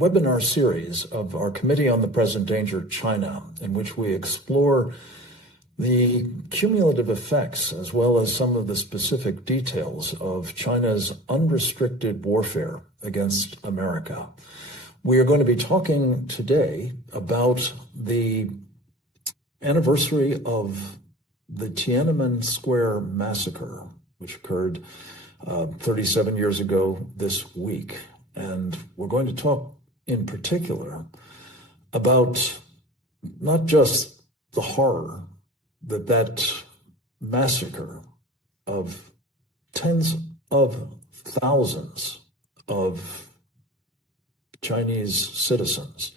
webinar series of our Committee on the Present Danger, China, in which we explore the cumulative effects as well as some of the specific details of China's unrestricted warfare against America. We are going to be talking today about the anniversary of the Tiananmen Square massacre, which occurred 37 years ago this week. And we're going to talk in particular about not just the horror that massacre of tens of thousands of Chinese citizens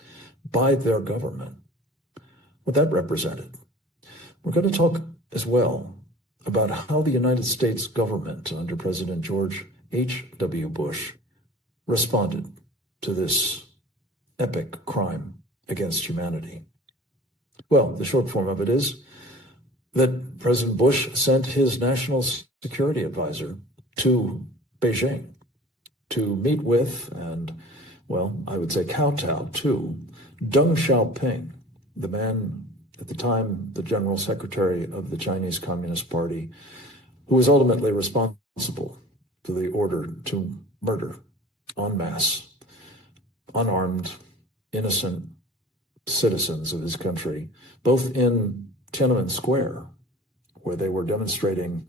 by their government, what that represented. We're going to talk as well about how the United States government under President George H.W. Bush responded to this epic crime against humanity. Well, the short form of it is that President Bush sent his national security advisor to Beijing to meet with and, well, I would say kowtow to Deng Xiaoping, the man at the time, the General Secretary of the Chinese Communist Party, who was ultimately responsible for the order to murder en masse unarmed, innocent citizens of his country, both in Tiananmen Square, where they were demonstrating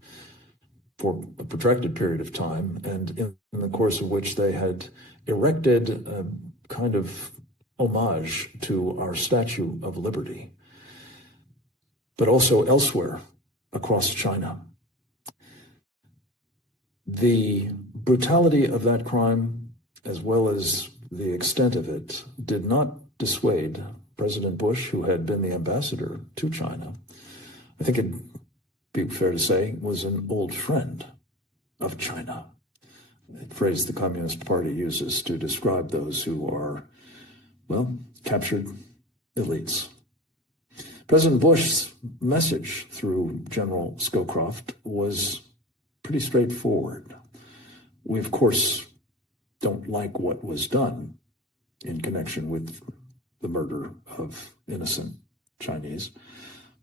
for a protracted period of time, and in the course of which they had erected a kind of homage to our Statue of Liberty, but also elsewhere across China. The brutality of that crime, as well as the extent of it, did not dissuade President Bush, who had been the ambassador to China. I think it'd be fair to say was an old friend of China, a phrase the Communist Party uses to describe those who are, well, captured elites. President Bush's message through General Scowcroft was pretty straightforward. We, of course, don't like what was done in connection with the murder of innocent Chinese,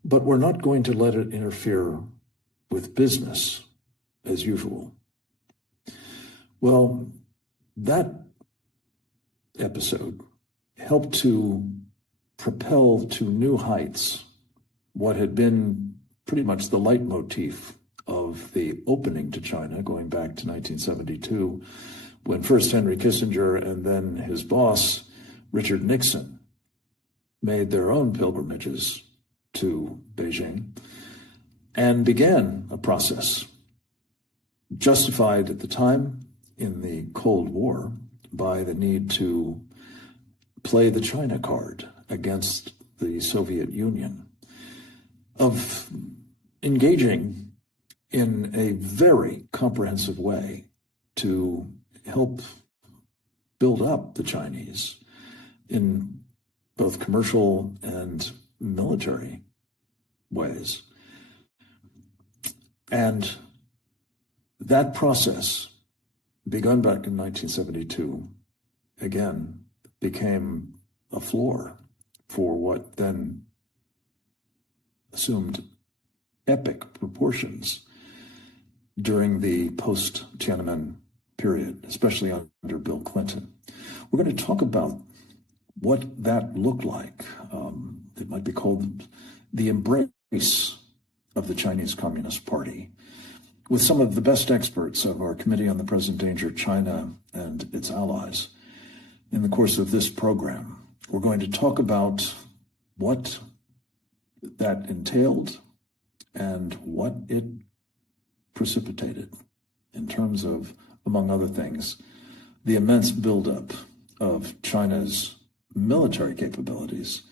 but we're not going to let it interfere with business as usual. Well, that episode helped to propel to new heights what had been pretty much the leitmotif of the opening to China going back to 1972, when first Henry Kissinger and then his boss, Richard Nixon, made their own pilgrimages to Beijing and began a process justified at the time in the Cold War by the need to play the China card against the Soviet Union, of engaging in a very comprehensive way to help build up the Chinese in both commercial and military ways. And that process, begun back in 1972, again, became a floor for what then assumed epic proportions during the post-Tiananmen period, especially under Bill Clinton. We're going to talk about what that looked like. It might be called the embrace of the Chinese Communist Party, with some of the best experts of our Committee on the Present Danger, China and its allies. In the course of this program, we're going to talk about what that entailed and what it precipitated in terms of, among other things, the immense buildup of China's military capabilities,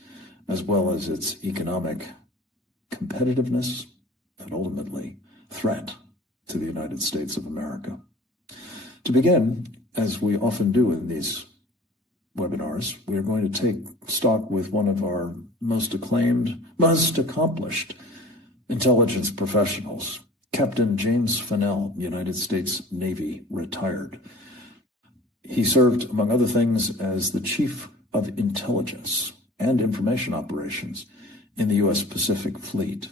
as well as its economic competitiveness and ultimately threat to the United States of America. To begin, as we often do in these webinars, we are going to take stock with one of our most acclaimed, most accomplished intelligence professionals, Captain James Fennell, United States Navy, retired. He served, among other things, as the Chief of Intelligence and Information Operations in the U.S. Pacific Fleet.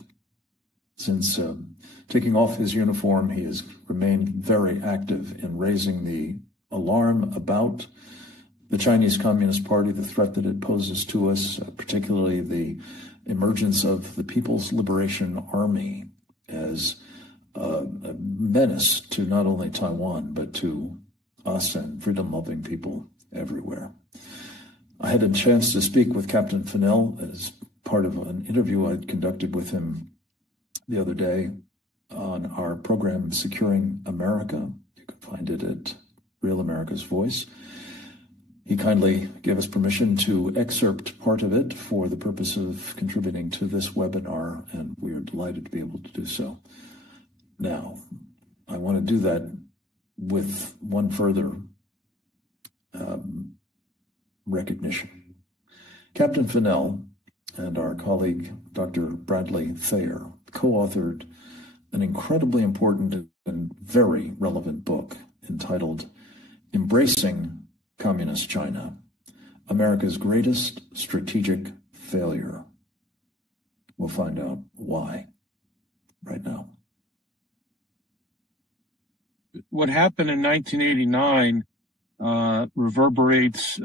Since taking off his uniform, he has remained very active in raising the alarm about the Chinese Communist Party, the threat that it poses to us, particularly the emergence of the People's Liberation Army as a menace to not only Taiwan, but to us and freedom-loving people everywhere. I had a chance to speak with Captain Fennell as part of an interview I'd conducted with him the other day on our program, Securing America. You can find it at Real America's Voice. He kindly gave us permission to excerpt part of it for the purpose of contributing to this webinar, and we are delighted to be able to do so. Now, I want to do that with one further recognition. Captain Fennell and our colleague, Dr. Bradley Thayer, co-authored an incredibly important and very relevant book entitled Embracing Communist China, America's Greatest Strategic Failure. We'll find out why right now. What happened in 1989 reverberates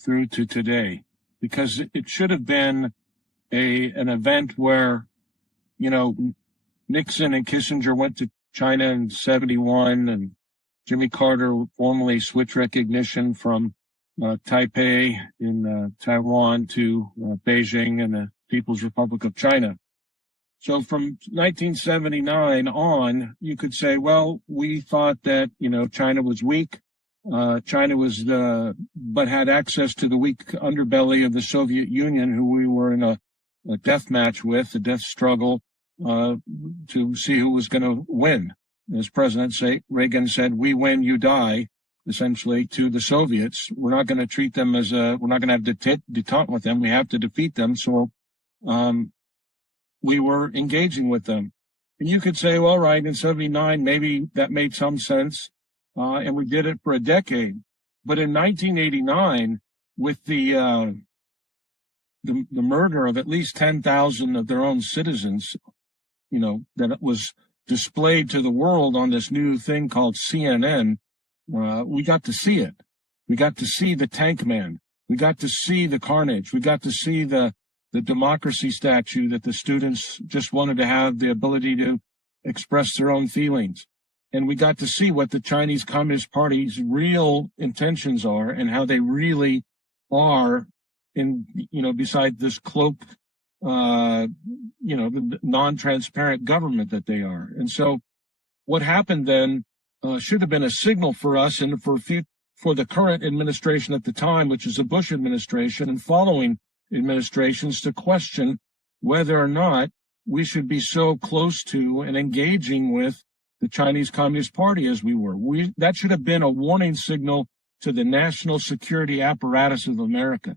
through to today, because it should have been an event where, you know, Nixon and Kissinger went to China in 1971, and Jimmy Carter formally switched recognition from Taipei in Taiwan to Beijing and the People's Republic of China. So from 1979 on, you could say, well, we thought that, you know, China was weak. China was, but had access to the weak underbelly of the Soviet Union, who we were in a death match with, a death struggle, to see who was going to win. As President Reagan said, we win, you die, essentially, to the Soviets. We're not going to treat them as we're not going to have detente with them. We have to defeat them. So, we were engaging with them. And you could say, well, right, in 79, maybe that made some sense. And we did it for a decade. But in 1989, with the murder of at least 10,000 of their own citizens, you know, that was displayed to the world on this new thing called CNN, we got to see it. We got to see the tank man. We got to see the carnage. We got to see the democracy statue that the students just wanted to have the ability to express their own feelings. And we got to see what the Chinese Communist Party's real intentions are and how they really are in, you know, beside this cloaked, you know, the non-transparent government that they are. And so what happened then should have been a signal for us and for the current administration at the time, which is the Bush administration, and following administrations, to question whether or not we should be so close to and engaging with the Chinese Communist Party as we were. That should have been a warning signal to the national security apparatus of America.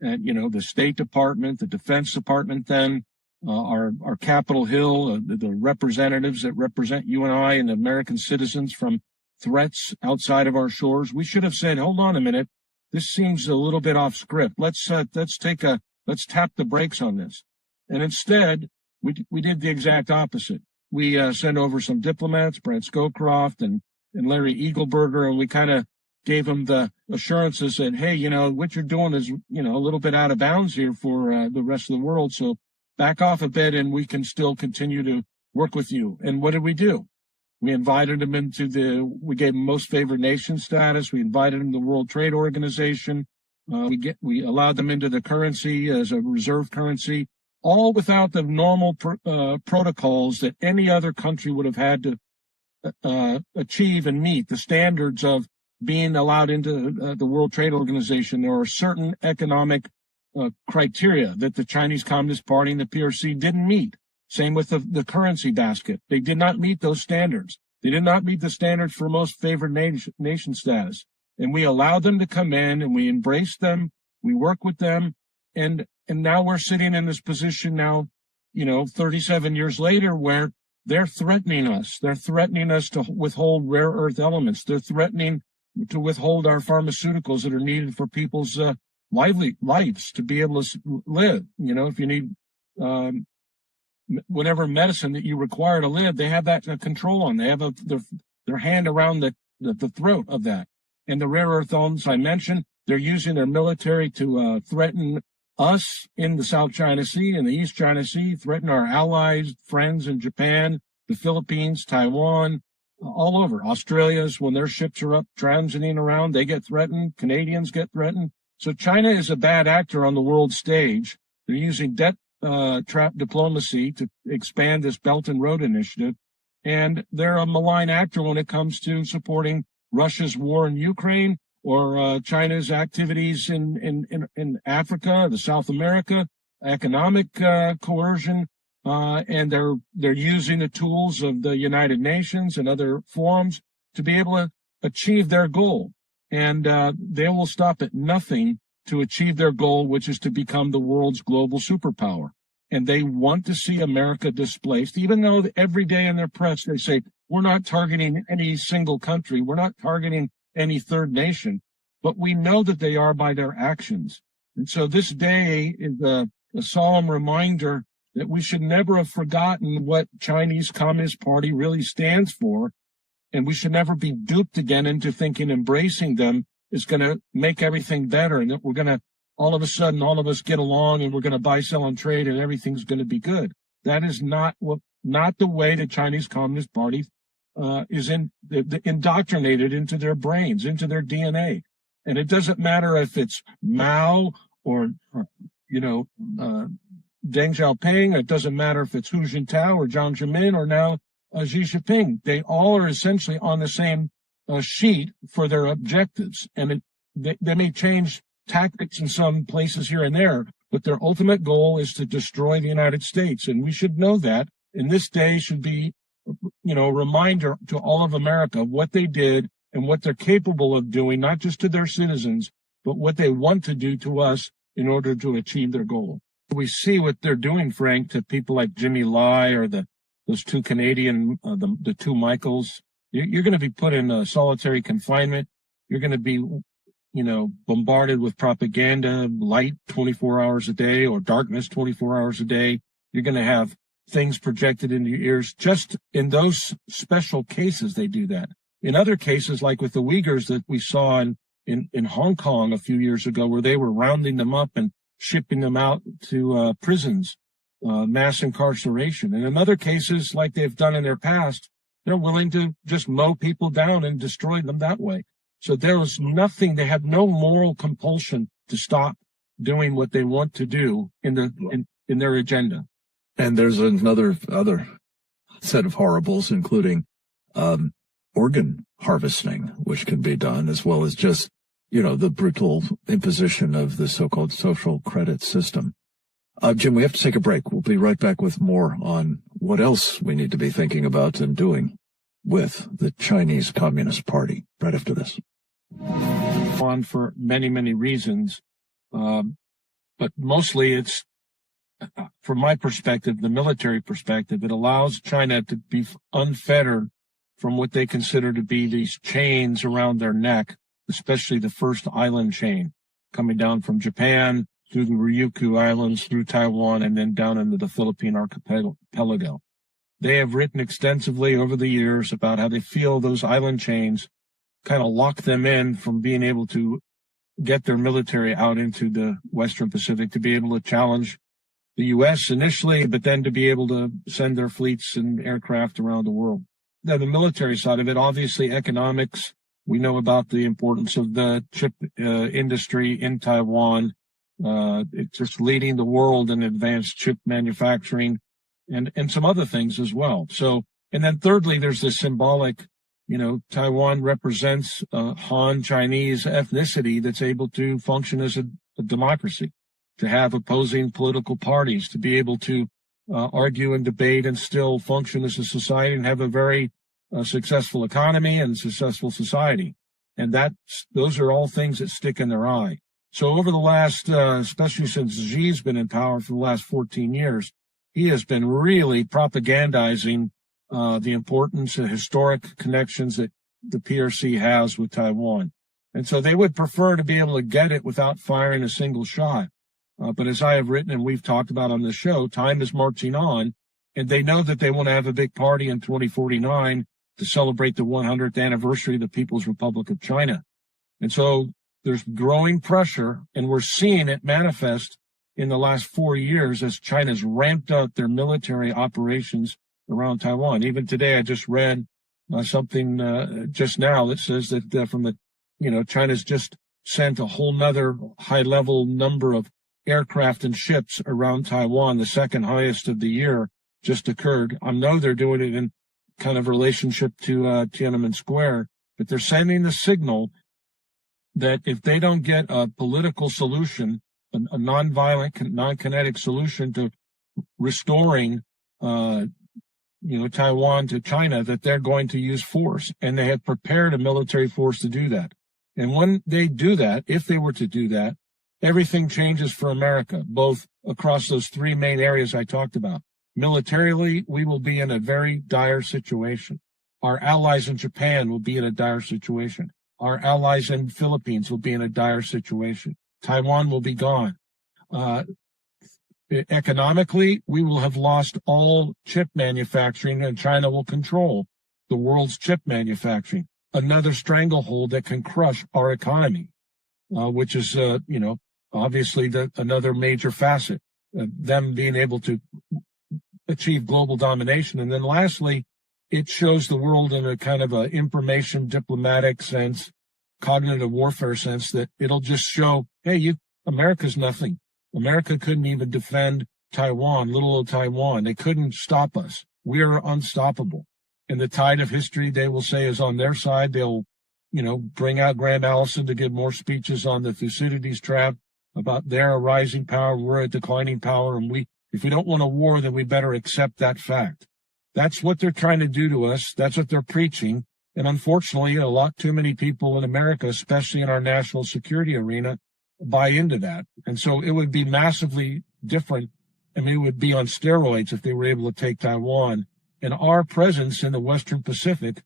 And, you know, the State Department, the Defense Department then, our Capitol Hill, the representatives that represent you and I and American citizens from threats outside of our shores. We should have said, hold on a minute. This seems a little bit off script. Let's tap the brakes on this. And instead, we did the exact opposite. We sent over some diplomats, Brent Scowcroft and Larry Eagleburger, and we kind of gave them the assurances that, hey, you know, what you're doing is, you know, a little bit out of bounds here for the rest of the world. So back off a bit and we can still continue to work with you. And what did we do? We invited them we gave them most favored nation status. We invited them to the World Trade Organization. We allowed them into the currency as a reserve currency, all without the normal protocols that any other country would have had to achieve and meet, the standards of being allowed into the World Trade Organization. There are certain economic criteria that the Chinese Communist Party and the PRC didn't meet. Same with the currency basket. They did not meet those standards. They did not meet the standards for most favored nation status. And we allowed them to come in and we embraced them. We work with them. And now we're sitting in this position now, you know, 37 years later, where they're threatening us. They're threatening us to withhold rare earth elements. They're threatening to withhold our pharmaceuticals that are needed for people's lives to be able to live. You know, if you need whatever medicine that you require to live, they have that control on. They have their hand around the throat of that. And the rare earth elements I mentioned, they're using their military to threaten us in the South China Sea and the East China Sea, threaten our allies, friends in Japan, the Philippines, Taiwan, all over. Australia's, when their ships are up transiting around, they get threatened. Canadians get threatened. So China is a bad actor on the world stage. They're using debt trap diplomacy to expand this Belt and Road Initiative. And they're a malign actor when it comes to supporting Russia's war in Ukraine or China's activities in Africa, the South America, economic coercion. And they're using the tools of the United Nations and other forums to be able to achieve their goal. And they will stop at nothing to achieve their goal, which is to become the world's global superpower. And they want to see America displaced, even though every day in their press they say, we're not targeting any single country, we're not targeting any third nation, but we know that they are by their actions. And so this day is a solemn reminder that we should never have forgotten what Chinese Communist Party really stands for. And we should never be duped again into thinking embracing them is going to make everything better and that we're going to, all of a sudden, all of us get along and we're going to buy, sell, and trade and everything's going to be good. That is not the way the Chinese Communist Party is indoctrinated into their brains, into their DNA. And it doesn't matter if it's Mao or Deng Xiaoping. It doesn't matter if it's Hu Jintao or Jiang Zemin or now Xi Jinping. They all are essentially on the same sheet for their objectives. And they may change tactics in some places here and there, but their ultimate goal is to destroy the United States. And we should know that. And this day should be, a reminder to all of America of what they did and what they're capable of doing, not just to their citizens, but what they want to do to us in order to achieve their goal. We see what they're doing, Frank, to people like Jimmy Lai or those two Canadian, the two Michaels. You're going to be put in solitary confinement. You're going to be, bombarded with propaganda, light 24 hours a day or darkness 24 hours a day. You're going to have things projected into your ears. Just in those special cases, they do that. In other cases, like with the Uyghurs that we saw in Hong Kong a few years ago, where they were rounding them up and shipping them out to prisons, mass incarceration. And in other cases, like they've done in their past, they're willing to just mow people down and destroy them that way. So there was nothing, they have no moral compulsion to stop doing what they want to do in their agenda. And there's other set of horribles, including organ harvesting, which can be done, as well as just, the brutal imposition of the so-called social credit system. Jim, we have to take a break. We'll be right back with more on what else we need to be thinking about and doing with the Chinese Communist Party right after this. On for many, many reasons, but mostly it's, from my perspective, the military perspective, it allows China to be unfettered from what they consider to be these chains around their neck, especially the first island chain coming down from Japan through the Ryukyu Islands, through Taiwan, and then down into the Philippine archipelago. They have written extensively over the years about how they feel those island chains kind of lock them in from being able to get their military out into the Western Pacific, to be able to challenge the U.S. initially, but then to be able to send their fleets and aircraft around the world. Now, the military side of it, obviously economics. We know about the importance of the chip industry in Taiwan. It's just leading the world in advanced chip manufacturing and some other things as well. So, and then thirdly, there's this symbolic, Taiwan represents Han Chinese ethnicity that's able to function as a democracy, to have opposing political parties, to be able to argue and debate and still function as a society and have a very successful economy and successful society. And those are all things that stick in their eye. So over the last, especially since Xi's been in power for the last 14 years, he has been really propagandizing the importance of historic connections that the PRC has with Taiwan. And so they would prefer to be able to get it without firing a single shot. But as I have written and we've talked about on the show, time is marching on, and they know that they want to have a big party in 2049 to celebrate the 100th anniversary of the People's Republic of China. And so there's growing pressure, and we're seeing it manifest in the last 4 years as China's ramped up their military operations around Taiwan. Even today, I just read something just now that says that from the, China's just sent a whole nother high-level number of aircraft and ships around Taiwan, the second highest of the year just occurred. I know they're doing it in kind of relationship to Tiananmen Square, but they're sending the signal that if they don't get a political solution, a nonviolent, non-kinetic solution to restoring, Taiwan to China, that they're going to use force, and they have prepared a military force to do that. And when they do that, if they were to do that, everything changes for America, both across those three main areas I talked about. Militarily, we will be in a very dire situation. Our allies in Japan will be in a dire situation. Our allies in the Philippines will be in a dire situation. Taiwan will be gone. Economically, we will have lost all chip manufacturing, and China will control the world's chip manufacturing. Another stranglehold that can crush our economy, which is, obviously another major facet of them being able to achieve global domination. And then lastly, it shows the world in a kind of a information diplomatic sense, cognitive warfare sense, that it'll just show, hey, America's nothing. America couldn't even defend Taiwan, little old Taiwan. They couldn't stop us. We are unstoppable. And the tide of history, they will say, is on their side. They'll, bring out Graham Allison to give more speeches on the Thucydides trap about their a rising power. We're a declining power. And if we don't want a war, then we better accept that fact. That's what they're trying to do to us. That's what they're preaching. And unfortunately, a lot too many people in America, especially in our national security arena, buy into that. And so it would be massively different. I mean, it would be on steroids if they were able to take Taiwan. And our presence in the Western Pacific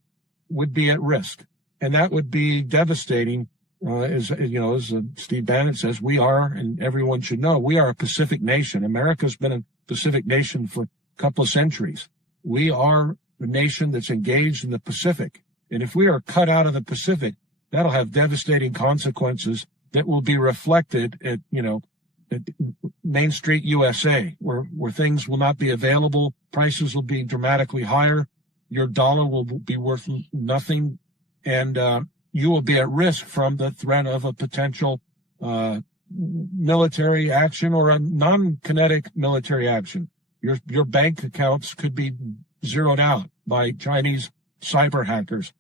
would be at risk. And that would be devastating. As Steve Bannon says, we are, and everyone should know, we are a Pacific nation. America's been a Pacific nation for a couple of centuries. We are a nation that's engaged in the Pacific. And if we are cut out of the Pacific, that'll have devastating consequences that will be reflected at Main Street USA, where things will not be available, prices will be dramatically higher, your dollar will be worth nothing, and you will be at risk from the threat of a potential military action or a non-kinetic military action. Your bank accounts could be zeroed out by Chinese cyber hackers.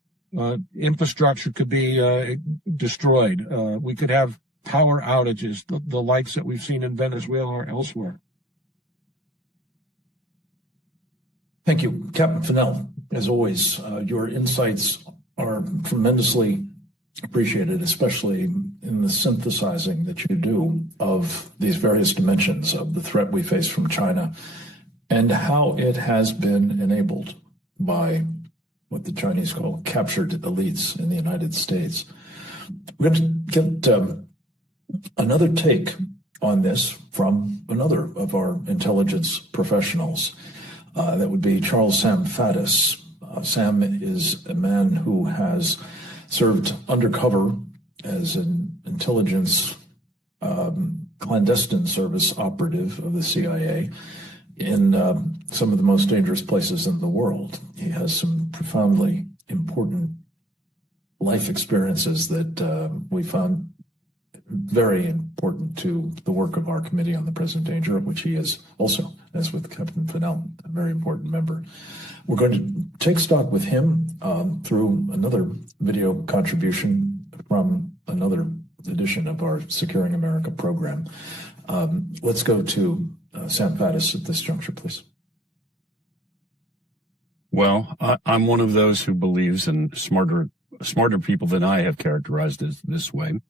Infrastructure could be destroyed. We could have power outages, the likes that we've seen in Venezuela or elsewhere. Thank you, Captain Fennell. As always, your insights are tremendously appreciated, especially in the synthesizing that you do of these various dimensions of the threat we face from China and how it has been enabled by what the Chinese call captured elites in the United States. We're going to get another take on this from another of our intelligence professionals. That would be Charles Sam Faddis. Sam is a man who has served undercover as an intelligence clandestine service operative of the CIA in some of the most dangerous places in the world. He has some profoundly important life experiences that we found very important to the work of our Committee on the Present Danger, of which he is also, as with Captain Fennell, a very important member. We're going to take stock with him through another video contribution from another edition of our Securing America program. Let's go to Sam Faddis at this juncture, please. Well, I'm one of those who believes in smarter people than I have characterized this way.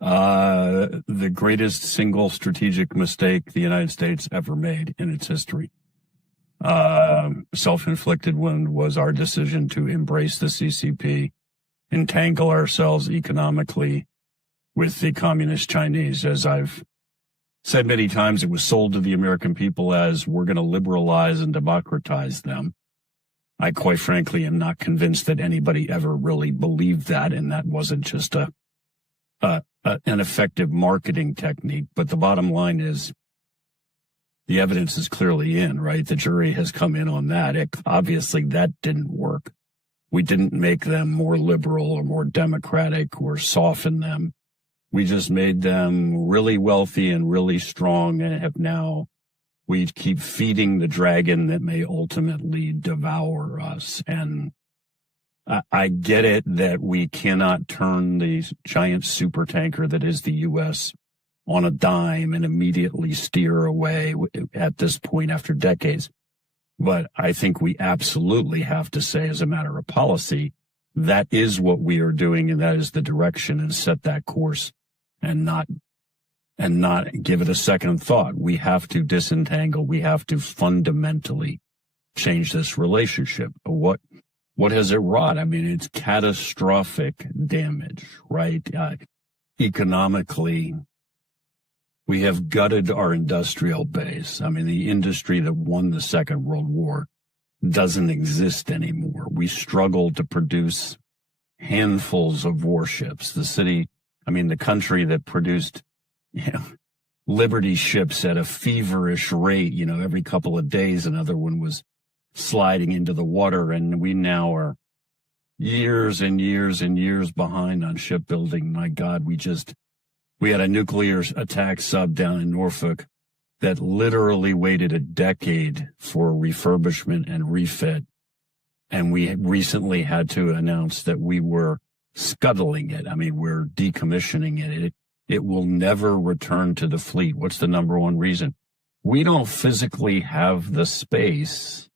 The greatest single strategic mistake the United States ever made in its history. Self-inflicted one was our decision to embrace the CCP entangle ourselves economically with the communist Chinese. As I've said many times, it was sold to the American people as we're going to liberalize and democratize them. I quite frankly am not convinced that anybody ever really believed that, and that wasn't just an effective marketing technique. But the bottom line is the evidence is clearly in, right? The jury has come in on that. Obviously, that didn't work. We didn't make them more liberal or more democratic or soften them. We just made them really wealthy and really strong, and have now we keep feeding the dragon that may ultimately devour us. And I get it that we cannot turn the giant supertanker that is the U.S. on a dime and immediately steer away at this point after decades. But I think we absolutely have to say, as a matter of policy, that is what we are doing, and that is the direction, and set that course and not give it a second thought. We have to disentangle. We have to fundamentally change this relationship. What has it wrought? I mean, it's catastrophic damage, right? Economically, we have gutted our industrial base. I mean, the industry that won the Second World War doesn't exist anymore. We struggle to produce handfuls of warships. The country that produced, Liberty ships at a feverish rate, every couple of days, another one was sliding into the water. And we now are years and years and years behind on shipbuilding. My God, we had a nuclear attack sub down in Norfolk that literally waited a decade for refurbishment and refit. And we recently had to announce that we were scuttling it. I mean, we're decommissioning it. It will never return to the fleet. What's the number one reason? We don't physically have the space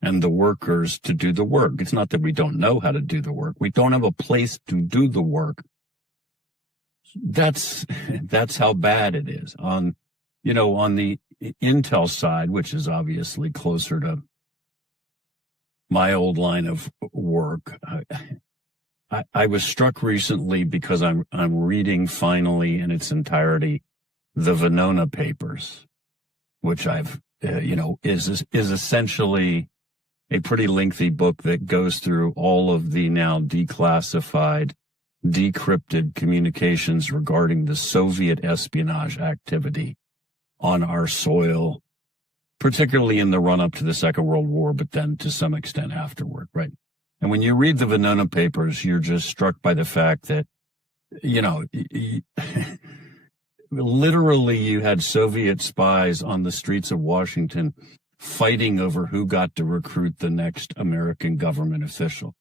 and the workers to do the work. It's not that we don't know how to do the work. We don't have a place to do the work. That's how bad it is. On the Intel side, which is obviously closer to my old line of work, I was struck recently because I'm reading finally in its entirety the Venona papers, which is essentially a pretty lengthy book that goes through all of the now declassified, decrypted communications regarding the Soviet espionage activity on our soil, particularly in the run-up to the Second World War, but then to some extent afterward, right? And when you read the Venona papers, you're just struck by the fact that, literally you had Soviet spies on the streets of Washington fighting over who got to recruit the next American government official.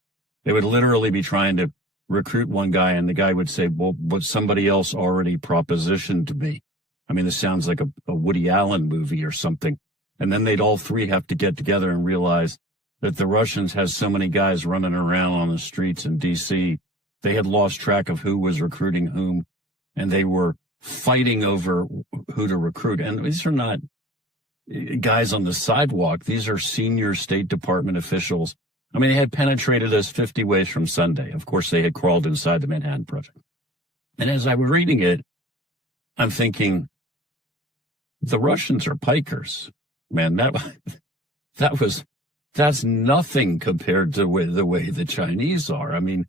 They would literally be trying to recruit one guy, and the guy would say, well, but somebody else already propositioned to me. I mean, this sounds like a Woody Allen movie or something. And then they'd all three have to get together and realize that the Russians had so many guys running around on the streets in D.C., they had lost track of who was recruiting whom, and they were fighting over who to recruit. And these are not guys on the sidewalk. These are senior State Department officials. I mean, they had penetrated us 50 ways from Sunday. Of course, they had crawled inside the Manhattan Project. And as I was reading it, I'm thinking, the Russians are pikers. Man, that's nothing compared to the way the Chinese are. I mean,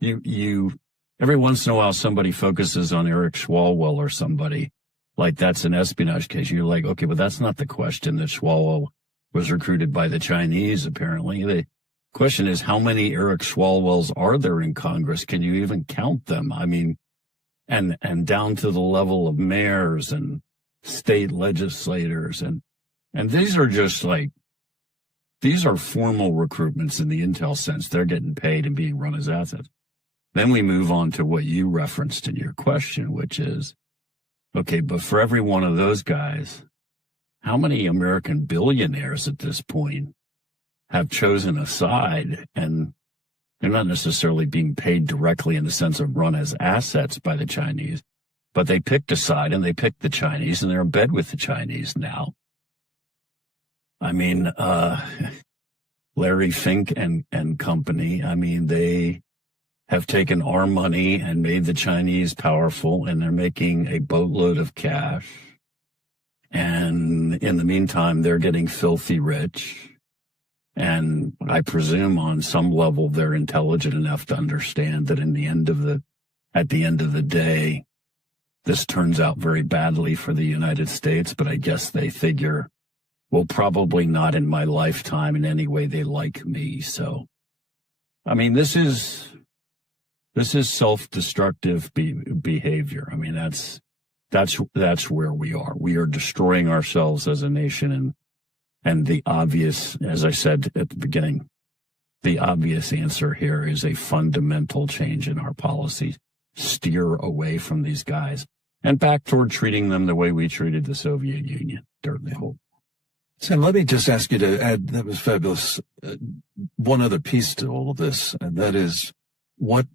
you every once in a while somebody focuses on Eric Swalwell or somebody like that's an espionage case. You're like, okay, but that's not the question. That Swalwell was recruited by the Chinese, apparently. The question is, how many Eric Swalwells are there in Congress? Can you even count them? I mean, and down to the level of mayors and state legislators. And these are just these are formal recruitments in the intel sense. They're getting paid and being run as assets. Then we move on to what you referenced in your question, which is, okay, but for every one of those guys, how many American billionaires at this point have chosen a side, and they're not necessarily being paid directly in the sense of run as assets by the Chinese, but they picked a side and they picked the Chinese, and they're in bed with the Chinese now. I mean, Larry Fink and company, I mean, they have taken our money and made the Chinese powerful, and they're making a boatload of cash. And in the meantime, they're getting filthy rich. And I presume on some level, they're intelligent enough to understand that at the end of the day, this turns out very badly for the United States. But I guess they figure, well, probably not in my lifetime in any way they like me. So, I mean, this is self-destructive behavior. I mean, that's where we are. We are destroying ourselves as a nation. And the obvious, as I said at the beginning, the obvious answer here is a fundamental change in our policy. Steer away from these guys and back toward treating them the way we treated the Soviet Union during the whole. Sam, let me just ask you to add, that was fabulous, one other piece to all of this, and that is what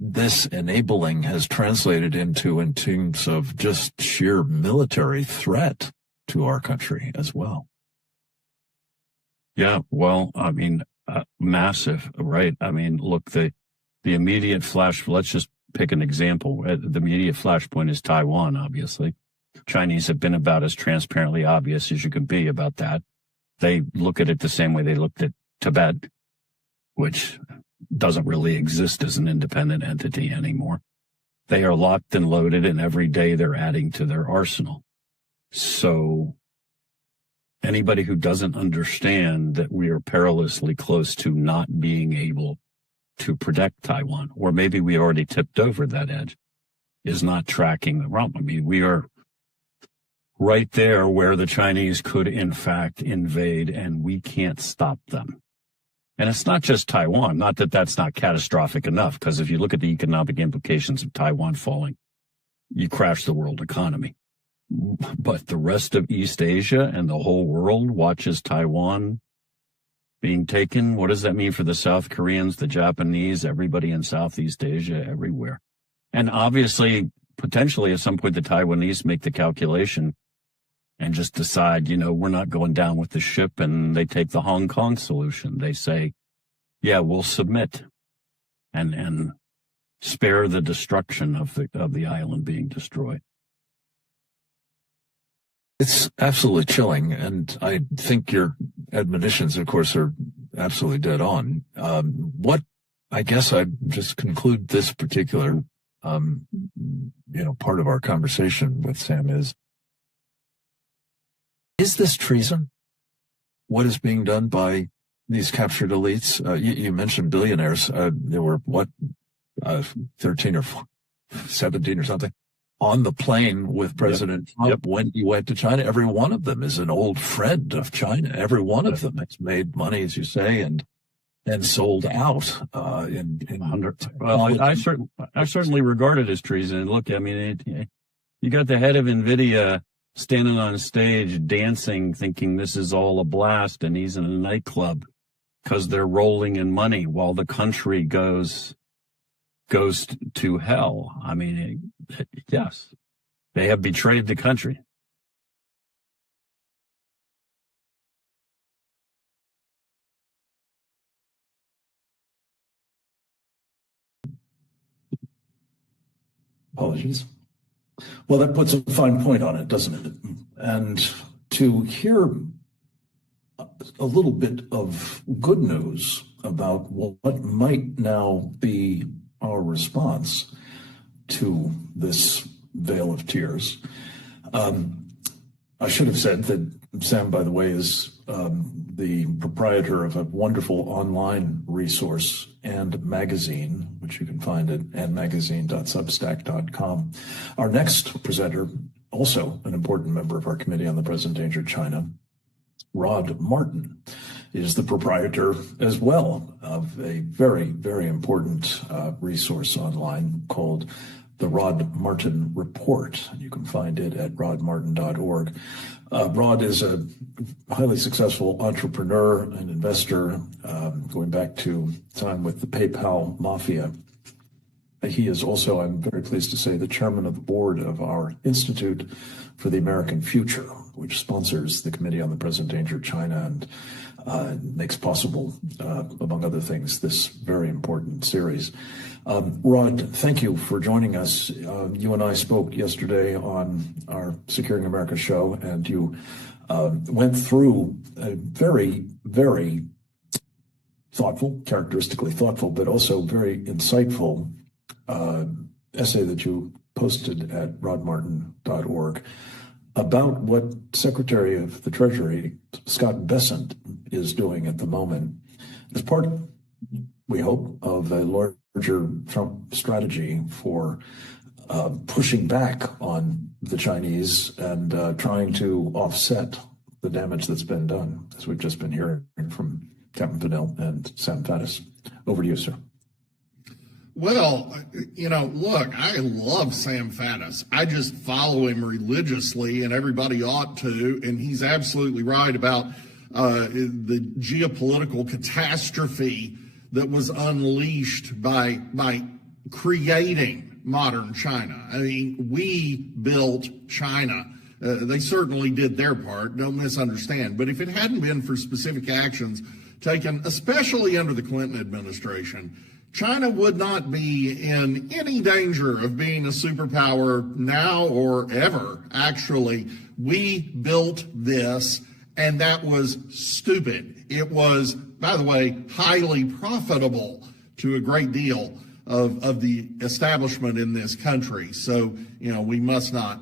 this enabling has translated into in terms of just sheer military threat to our country as well. Yeah, well, I mean, massive, right? I mean, look, the immediate flash, let's just pick an example. The immediate flashpoint is Taiwan, obviously. Chinese have been about as transparently obvious as you can be about that. They look at it the same way they looked at Tibet, which doesn't really exist as an independent entity anymore. They are locked and loaded, and every day they're adding to their arsenal. So anybody who doesn't understand that we are perilously close to not being able to protect Taiwan, or maybe we already tipped over that edge, is not tracking the realm. I mean, we are right there where the Chinese could, in fact, invade, and we can't stop them. And it's not just Taiwan, not that that's not catastrophic enough, because if you look at the economic implications of Taiwan falling, you crash the world economy. But the rest of East Asia and the whole world watches Taiwan being taken. What does that mean for the South Koreans, the Japanese, everybody in Southeast Asia, everywhere? And obviously, potentially at some point, the Taiwanese make the calculation and just decide, you know, we're not going down with the ship, and they take the Hong Kong solution. They say, yeah, we'll submit and spare the destruction of the island being destroyed. It's absolutely chilling, and I think your admonitions, of course, are absolutely dead on. What I guess I'd just conclude this particular, part of our conversation with Sam is this treason? What is being done by these captured elites? You mentioned billionaires. There were, 13 or 17 or something on the plane with President Trump when he went to China. Every one of them is an old friend of China. Every one of them has made money, as you say, and sold out in hundreds. Well, I certainly regard it as treason. And look, I mean, you got the head of NVIDIA standing on stage dancing, thinking this is all a blast, and he's in a nightclub because they're rolling in money while the country goes to hell. I mean, yes, they have betrayed the country. Apologies. Well, that puts a fine point on it, doesn't it? And to hear a little bit of good news about what might now be our response to this veil of tears. I should have said that Sam, by the way, is the proprietor of a wonderful online resource and magazine, which you can find at andmagazine.substack.com. Our next presenter, also an important member of our Committee on the Present Danger China, Rod Martin, is the proprietor as well of a very, very important resource online called the Rod Martin Report. You can find it at rodmartin.org. Rod is a highly successful entrepreneur and investor, going back to time with the PayPal mafia. He is also, I'm very pleased to say, the chairman of the board of our Institute for the American Future, which sponsors the Committee on the Present Danger of China and makes possible, among other things, this very important series. Rod, thank you for joining us. You and I spoke yesterday on our Securing America show, and you went through a very, very thoughtful, characteristically thoughtful, but also very insightful essay that you posted at rodmartin.org about what Secretary of the Treasury Scott Bessent is doing at the moment as part, we hope, of a larger Trump strategy for pushing back on the Chinese and trying to offset the damage that's been done, as we've just been hearing from Captain Fidel and Sam Faddis. Over to you, sir. Well, look, I love Sam Faddis. I just follow him religiously, and everybody ought to, and he's absolutely right about the geopolitical catastrophe that was unleashed by creating modern China. I mean, we built China. They certainly did their part, don't misunderstand. But if it hadn't been for specific actions taken, especially under the Clinton administration, China would not be in any danger of being a superpower now or ever. Actually, we built this, and that was stupid. It was, by the way, highly profitable to a great deal of the establishment in this country. So, we must not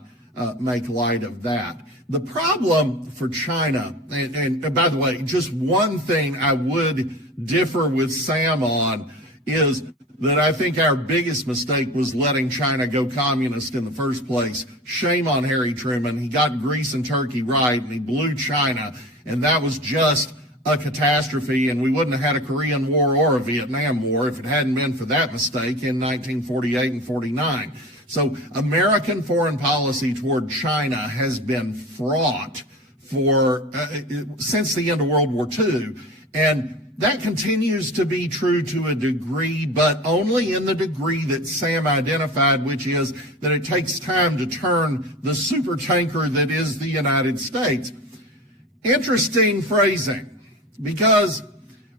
make light of that. The problem for China, and by the way, just one thing I would differ with Sam on, is that I think our biggest mistake was letting China go communist in the first place. Shame on Harry Truman. He got Greece and Turkey right, and he blew China, and that was just a catastrophe, and we wouldn't have had a Korean War or a Vietnam War if it hadn't been for that mistake in 1948 and 49. So American foreign policy toward China has been fraught since the end of World War II, and that continues to be true to a degree, but only in the degree that Sam identified, which is that it takes time to turn the super tanker that is the United States. Interesting phrasing, because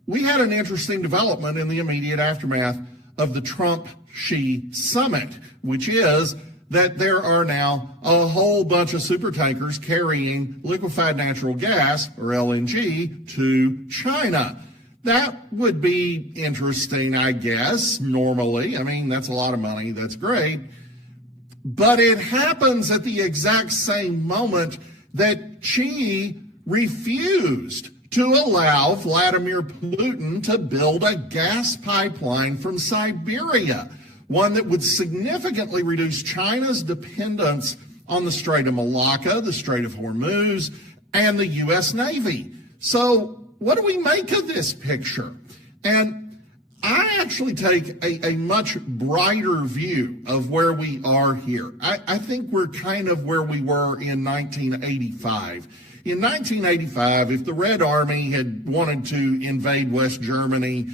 we had an interesting development in the immediate aftermath of the Trump-Xi summit, which is that there are now a whole bunch of super tankers carrying liquefied natural gas, or LNG, to China. That would be interesting, I guess, normally. I mean, that's a lot of money. That's great. But it happens at the exact same moment that Xi refused to allow Vladimir Putin to build a gas pipeline from Siberia, one that would significantly reduce China's dependence on the Strait of Malacca, the Strait of Hormuz, and the U.S. Navy. So what do we make of this picture? And I actually take a much brighter view of where we are here. I think we're kind of where we were in 1985. In 1985, if the Red Army had wanted to invade West Germany,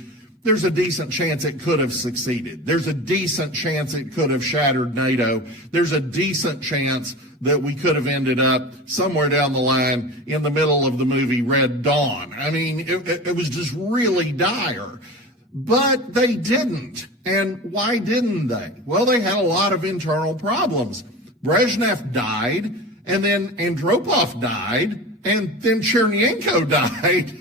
there's a decent chance it could have succeeded. There's a decent chance it could have shattered NATO. There's a decent chance that we could have ended up somewhere down the line in the middle of the movie Red Dawn. I mean, it was just really dire. But they didn't. And why didn't they? Well, they had a lot of internal problems. Brezhnev died, and then Andropov died, and then Chernyenko died,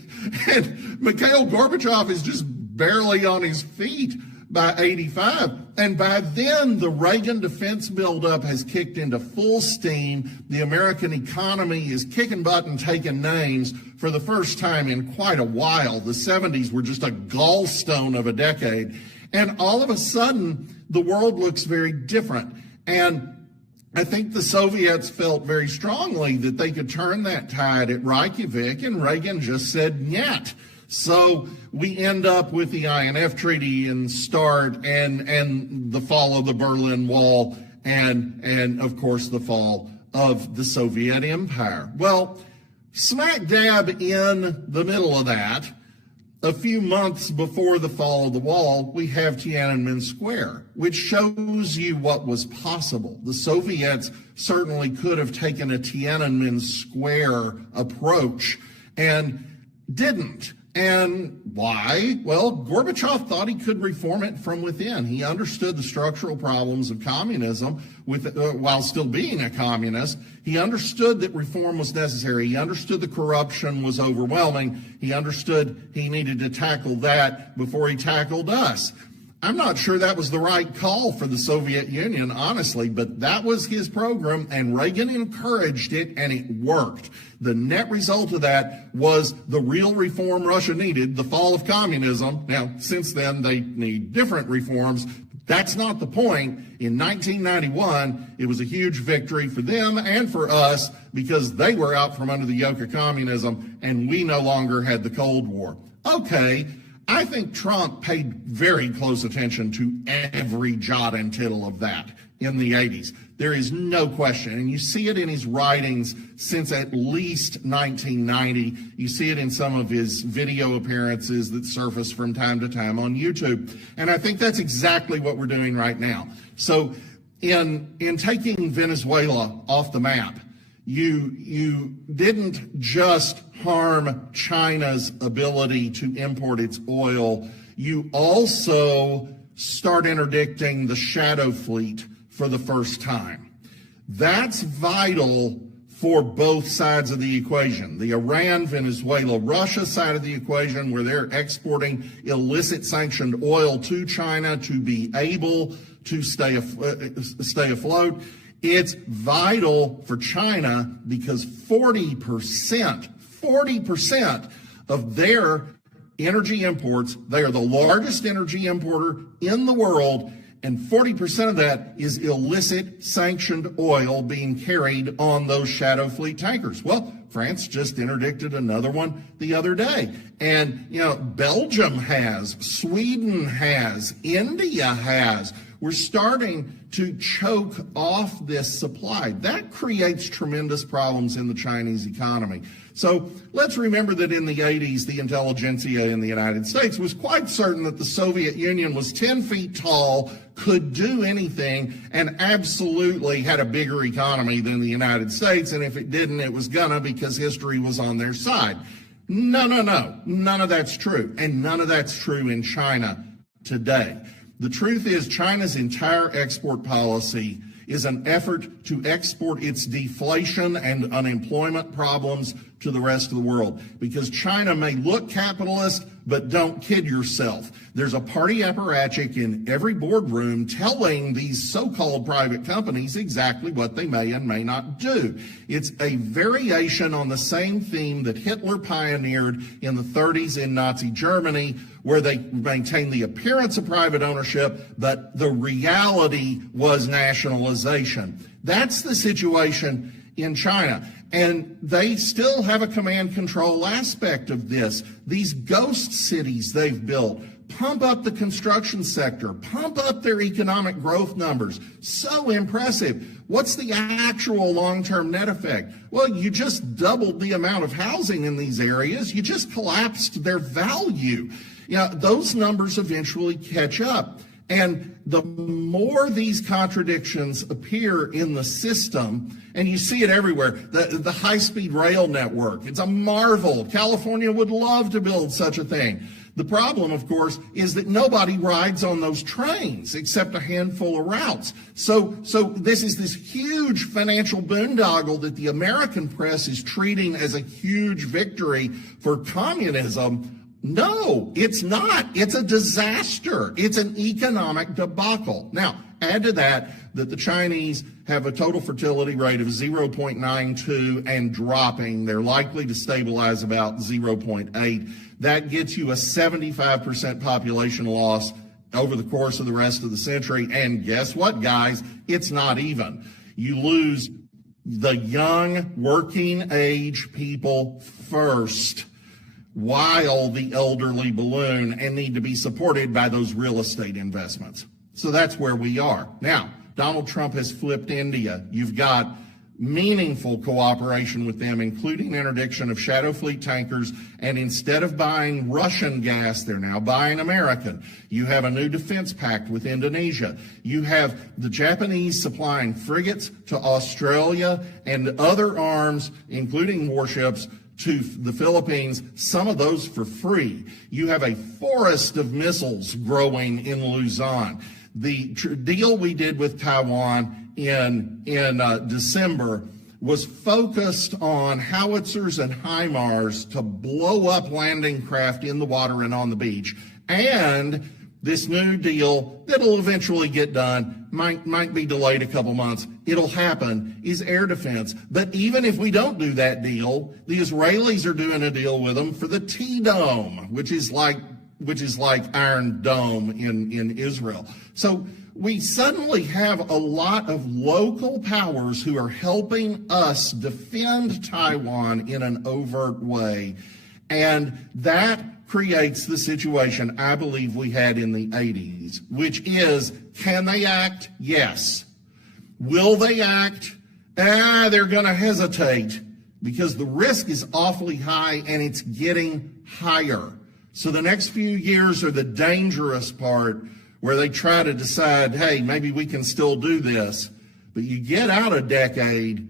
and Mikhail Gorbachev is just barely on his feet by 85. And by then, the Reagan defense buildup has kicked into full steam. The American economy is kicking butt and taking names for the first time in quite a while. The 70s were just a gallstone of a decade. And all of a sudden, the world looks very different. And I think the Soviets felt very strongly that they could turn that tide at Reykjavik, and Reagan just said, "Nyet." So we end up with the INF Treaty and START and the fall of the Berlin Wall and of course the fall of the Soviet Empire. Well, smack dab in the middle of that, a few months before the fall of the wall, we have Tiananmen Square, which shows you what was possible. The Soviets certainly could have taken a Tiananmen Square approach and didn't. And why? Well, Gorbachev thought he could reform it from within. He understood the structural problems of communism while still being a communist. He understood that reform was necessary. He understood the corruption was overwhelming. He understood he needed to tackle that before he tackled us. I'm not sure that was the right call for the Soviet Union, honestly, but that was his program, and Reagan encouraged it, and it worked. The net result of that was the real reform Russia needed, the fall of communism. Now, since then, they need different reforms. That's not the point. In 1991, it was a huge victory for them and for us because they were out from under the yoke of communism, and we no longer had the Cold War. Okay. I think Trump paid very close attention to every jot and tittle of that in the 80s. There is no question. And you see it in his writings since at least 1990. You see it in some of his video appearances that surface from time to time on YouTube. And I think that's exactly what we're doing right now. So in taking Venezuela off the map, you didn't just harm China's ability to import its oil. You also start interdicting the shadow fleet for the first time. That's vital for both sides of the equation. The Iran, Venezuela, Russia side of the equation, where they're exporting illicit sanctioned oil to China to be able to stay afloat. It's vital for China because 40% of their energy imports, they are the largest energy importer in the world, and 40% of that is illicit sanctioned oil being carried on those shadow fleet tankers. Well, France just interdicted another one the other day. And, Belgium has, Sweden has, India has. We're starting to choke off this supply. That creates tremendous problems in the Chinese economy. So let's remember that in the 80s, the intelligentsia in the United States was quite certain that the Soviet Union was 10 feet tall, could do anything, and absolutely had a bigger economy than the United States. And if it didn't, it was gonna, because history was on their side. No. None of that's true. And none of that's true in China today. The truth is, China's entire export policy is an effort to export its deflation and unemployment problems to the rest of the world. Because China may look capitalist, but don't kid yourself. There's a party apparatchik in every boardroom telling these so-called private companies exactly what they may and may not do. It's a variation on the same theme that Hitler pioneered in the 30s in Nazi Germany, where they maintained the appearance of private ownership, but the reality was nationalization. That's the situation in China. And they still have a command control aspect of this. These ghost cities they've built pump up the construction sector, pump up their economic growth numbers. So impressive. What's the actual long-term net effect? Well, you just doubled the amount of housing in these areas. You just collapsed their value. Those numbers eventually catch up. And the more these contradictions appear in the system, and you see it everywhere, the high-speed rail network, it's a marvel. California would love to build such a thing. The problem, of course, is that nobody rides on those trains except a handful of routes. So this is this huge financial boondoggle that the American press is treating as a huge victory for communism. No, it's not. It's a disaster. It's an economic debacle. Now, add to that the Chinese have a total fertility rate of 0.92 and dropping. They're likely to stabilize about 0.8. That gets you a 75% population loss over the course of the rest of the century. And guess what, guys? It's not even. You lose the young working age people first, while the elderly balloon and need to be supported by those real estate investments. So that's where we are. Now, Donald Trump has flipped India. You've got meaningful cooperation with them, including interdiction of shadow fleet tankers, and instead of buying Russian gas, they're now buying American. You have a new defense pact with Indonesia. You have the Japanese supplying frigates to Australia and other arms, including warships, to the Philippines, some of those for free. You have a forest of missiles growing in Luzon. The deal we did with Taiwan in December was focused on howitzers and HIMARS to blow up landing craft in the water and on the beach. And this new deal that'll eventually get done, might be delayed a couple months, it'll happen, is air defense. But even if we don't do that deal, the Israelis are doing a deal with them for the T-Dome, which is like Iron Dome in Israel. So we suddenly have a lot of local powers who are helping us defend Taiwan in an overt way. And that creates the situation I believe we had in the 80s, which is, can they act? Yes. Will they act? They're going to hesitate because the risk is awfully high and it's getting higher. So the next few years are the dangerous part, where they try to decide, hey, maybe we can still do this. But you get out a decade,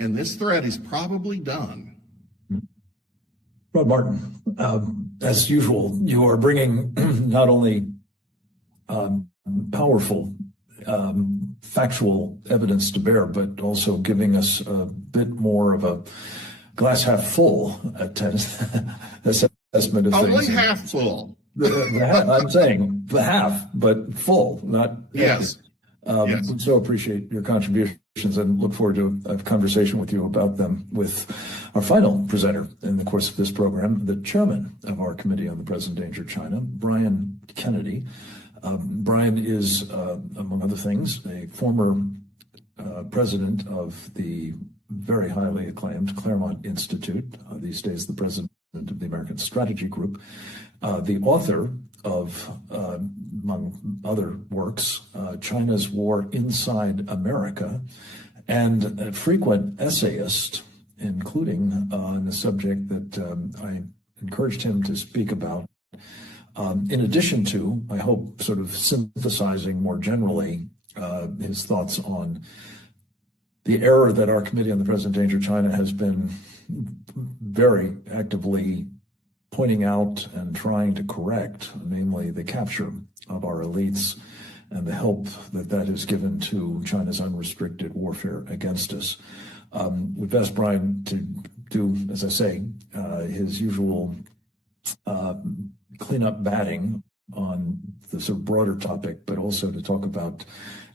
and this threat is probably done. Rod Martin, as usual, you are bringing not only powerful factual evidence to bear, but also giving us a bit more of a glass half full assessment of only things. Half full. I'm saying the half, but full, not yes. Yes. We so appreciate your contributions and look forward to a conversation with you about them with our final presenter in the course of this program, the chairman of our Committee on the Present Danger China, Brian Kennedy. Brian is, among other things, a former president of the very highly acclaimed Claremont Institute, these days the president of the American Strategy Group, the author of, among other works, China's War Inside America, and a frequent essayist, including on a subject that I encouraged him to speak about. In addition to, I hope, sort of synthesizing more generally his thoughts on the error that our Committee on the Present Danger China has been very actively pointing out and trying to correct, namely the capture of our elites and the help that that has given to China's unrestricted warfare against us. We've asked Brian to do, as I say, his usual cleanup batting on the sort of broader topic, but also to talk about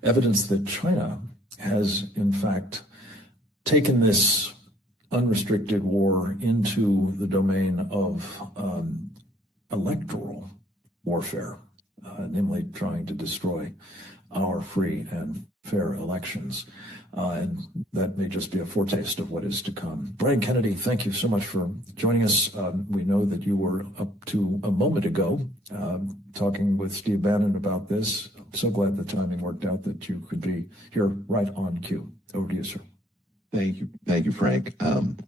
evidence that China has, in fact, taken this unrestricted war into the domain of electoral warfare, namely trying to destroy our free and fair elections. And that may just be a foretaste of what is to come. Brian Kennedy, thank you so much for joining us. We know that you were up to a moment ago talking with Steve Bannon about this. I'm so glad the timing worked out that you could be here right on cue. Over to you, sir. Thank you, Frank.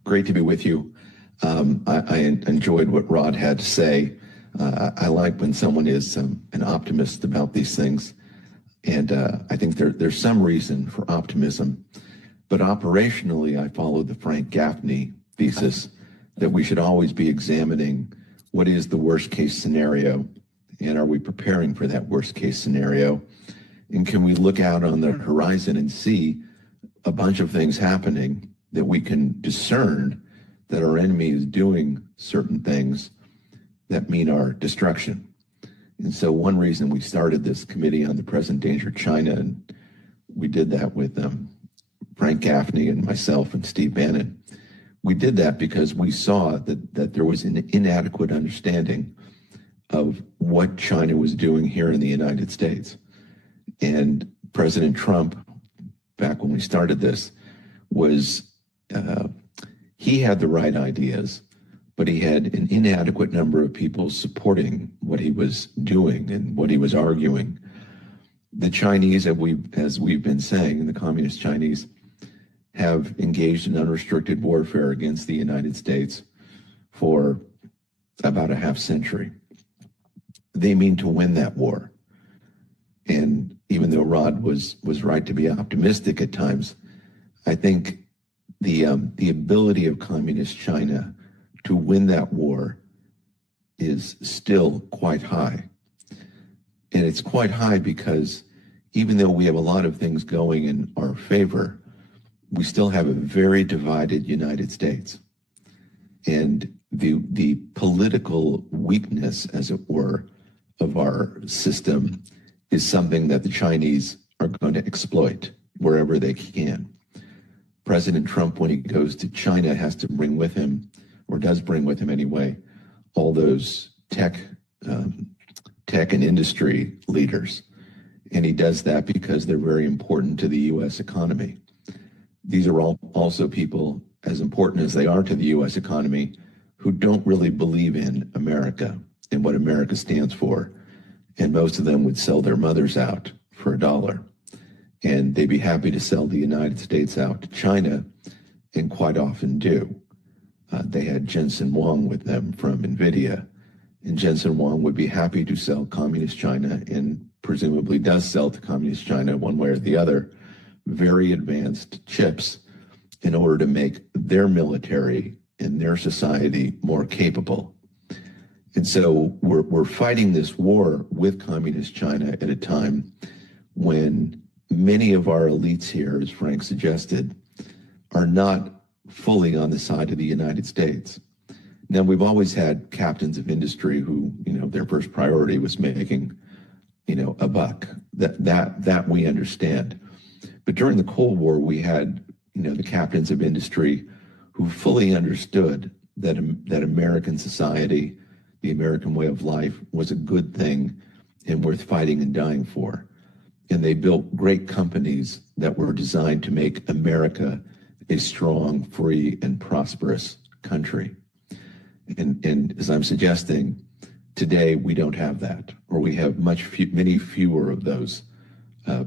Great to be with you. I enjoyed what Rod had to say. I like when someone is an optimist about these things. And I think there's some reason for optimism, but operationally, I follow the Frank Gaffney thesis that we should always be examining what is the worst case scenario, and are we preparing for that worst case scenario? And can we look out on the horizon and see a bunch of things happening that we can discern that our enemy is doing certain things that mean our destruction? And so one reason we started this Committee on the Present Danger China, and we did that with Frank Gaffney and myself and Steve Bannon, we did that because we saw that there was an inadequate understanding of what China was doing here in the United States. And President Trump, back when we started this, was he had the right ideas, but he had an inadequate number of people supporting what he was doing and what he was arguing. The Chinese, as we've been saying, the Communist Chinese, have engaged in unrestricted warfare against the United States for about a half century. They mean to win that war. And even though Rod was right to be optimistic at times, I think the ability of communist China to win that war is still quite high. And it's quite high because even though we have a lot of things going in our favor, we still have a very divided United States. And the political weakness, as it were, of our system is something that the Chinese are going to exploit wherever they can. President Trump, when he goes to China, has to bring with him, or does bring with him anyway, all those tech and industry leaders. And he does that because they're very important to the U.S. economy. These are all also people, as important as they are to the U.S. economy, who don't really believe in America and what America stands for. And most of them would sell their mothers out for $1. And they'd be happy to sell the United States out to China, and quite often do. They had Jensen Huang with them from NVIDIA, and Jensen Huang would be happy to sell communist China, and presumably does sell to communist China one way or the other, very advanced chips in order to make their military and their society more capable. And so we're fighting this war with communist China at a time when many of our elites here, as Frank suggested, are not fully on the side of the United States. Now, we've always had captains of industry who, their first priority was making, a buck. That we understand. But during the Cold War, we had, the captains of industry who fully understood that American society, the American way of life, was a good thing and worth fighting and dying for. And they built great companies that were designed to make America a strong, free, and prosperous country. And as I'm suggesting, today we don't have that, or we have many fewer of those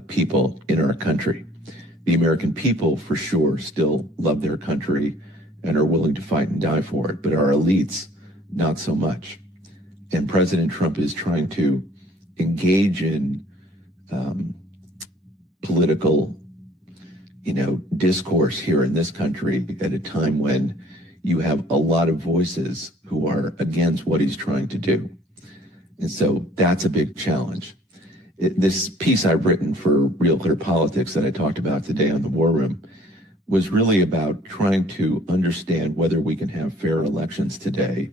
people in our country. The American people, for sure, still love their country and are willing to fight and die for it, but our elites, not so much. And President Trump is trying to engage in political, discourse here in this country at a time when you have a lot of voices who are against what he's trying to do. And so that's a big challenge. This piece I've written for Real Clear Politics that I talked about today on the War Room was really about trying to understand whether we can have fair elections today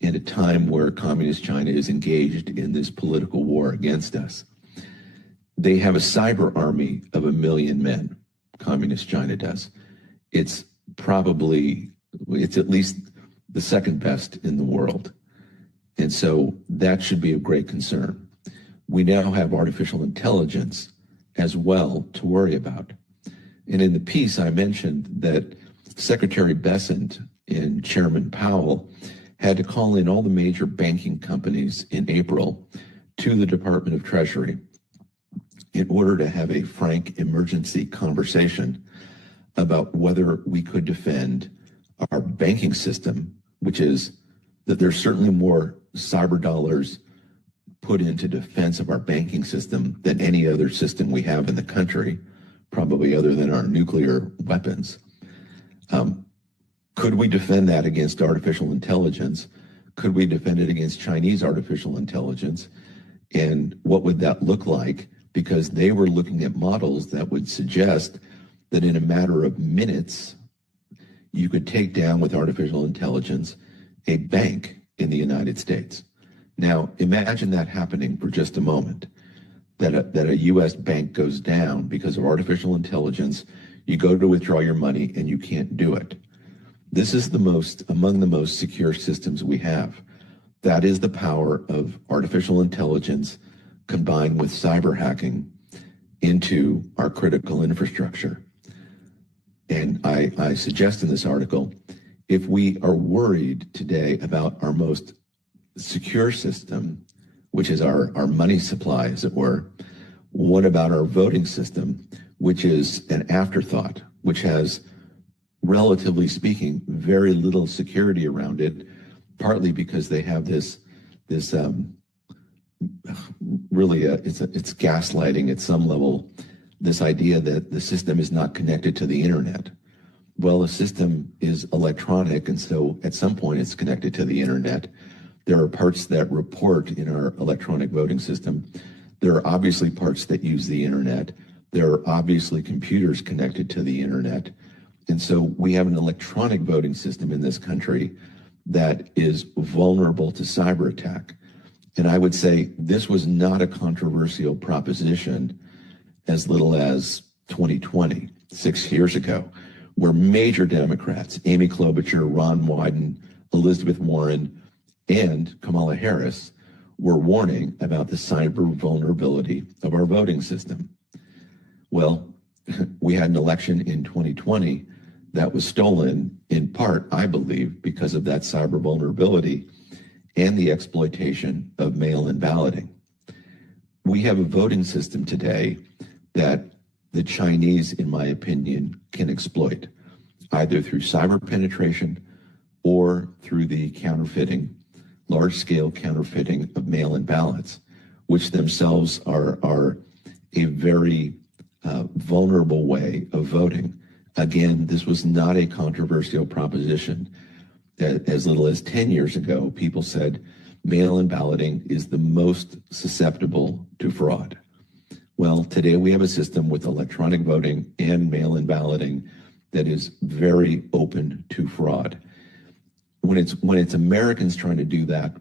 in a time where communist China is engaged in this political war against us. They have a cyber army of 1 million men, communist China does. It's at least the second best in the world. And so that should be of great concern. We now have artificial intelligence as well to worry about. And in the piece, I mentioned that Secretary Bessent and Chairman Powell had to call in all the major banking companies in April to the Department of Treasury in order to have a frank emergency conversation about whether we could defend our banking system, which is that there's certainly more cyber dollars put into defense of our banking system than any other system we have in the country, probably other than our nuclear weapons. Could we defend that against artificial intelligence? Could we defend it against Chinese artificial intelligence? And what would that look like? Because they were looking at models that would suggest that in a matter of minutes, you could take down with artificial intelligence a bank in the United States. Now, imagine that happening for just a moment, that a U.S. bank goes down because of artificial intelligence. You go to withdraw your money and you can't do it. This is among the most secure systems we have. That is the power of artificial intelligence combined with cyber hacking into our critical infrastructure. And I suggest in this article, if we are worried today about our most secure system, which is our money supply, as it were, what about our voting system, which is an afterthought, which has, relatively speaking, very little security around it, partly because they have it's gaslighting at some level, this idea that the system is not connected to the internet. Well, a system is electronic, and so at some point it's connected to the internet. There are parts that report in our electronic voting system. There are obviously parts that use the internet. There are obviously computers connected to the internet. And so we have an electronic voting system in this country that is vulnerable to cyber attack. And I would say this was not a controversial proposition as little as 2020, 6 years ago, where major Democrats, Amy Klobuchar, Ron Wyden, Elizabeth Warren, and Kamala Harris were warning about the cyber vulnerability of our voting system. Well, we had an election in 2020 that was stolen in part, I believe, because of that cyber vulnerability and the exploitation of mail-in balloting. We have a voting system today that the Chinese, in my opinion, can exploit, either through cyber penetration or through the counterfeiting, large-scale counterfeiting of mail-in ballots, which themselves are a very vulnerable way of voting. Again, this was not a controversial proposition. As little as 10 years ago, people said mail-in balloting is the most susceptible to fraud. Well, today we have a system with electronic voting and mail-in balloting that is very open to fraud. When it's Americans trying to do that,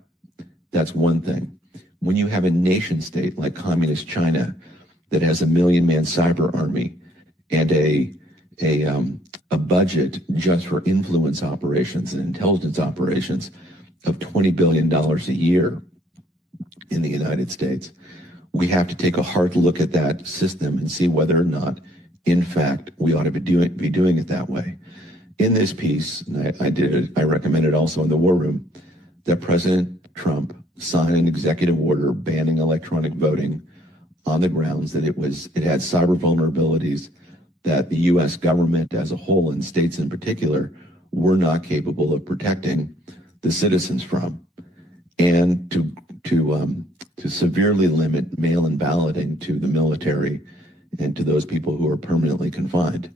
that's one thing. When you have a nation state like Communist China that has a 1 million-man cyber army and a budget just for influence operations and intelligence operations of $20 billion a year in the United States, we have to take a hard look at that system and see whether or not, in fact, we ought to be doing it that way. In this piece, and I recommended also in the War Room, that President Trump sign an executive order banning electronic voting on the grounds that it had cyber vulnerabilities that the U.S. government as a whole and states in particular were not capable of protecting the citizens from, and to severely limit mail-in balloting to the military and to those people who are permanently confined.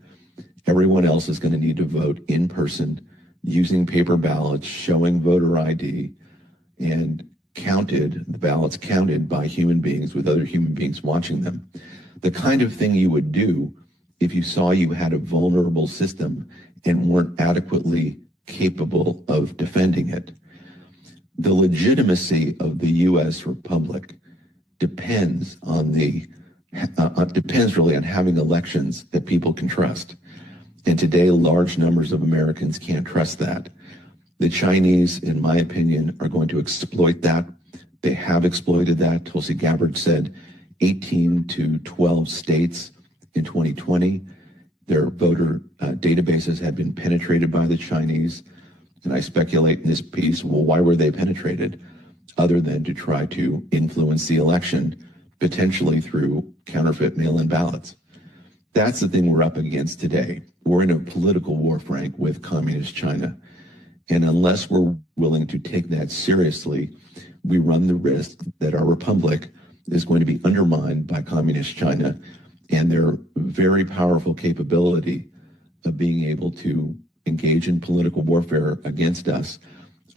Everyone else is going to need to vote in person using paper ballots, showing voter ID, and the ballots counted by human beings with other human beings watching them. The kind of thing you would do if you saw you had a vulnerable system and weren't adequately capable of defending it. The legitimacy of the U.S. Republic depends really on having elections that people can trust. And today, large numbers of Americans can't trust that. The Chinese, in my opinion, are going to exploit that. They have exploited that. Tulsi Gabbard said 18 to 12 states in 2020, their voter databases had been penetrated by the Chinese. And I speculate in this piece, well, why were they penetrated? Other than to try to influence the election, potentially through counterfeit mail-in ballots. That's the thing we're up against today. We're in a political war, Frank, with Communist China. And unless we're willing to take that seriously, we run the risk that our republic is going to be undermined by Communist China and their very powerful capability of being able to engage in political warfare against us,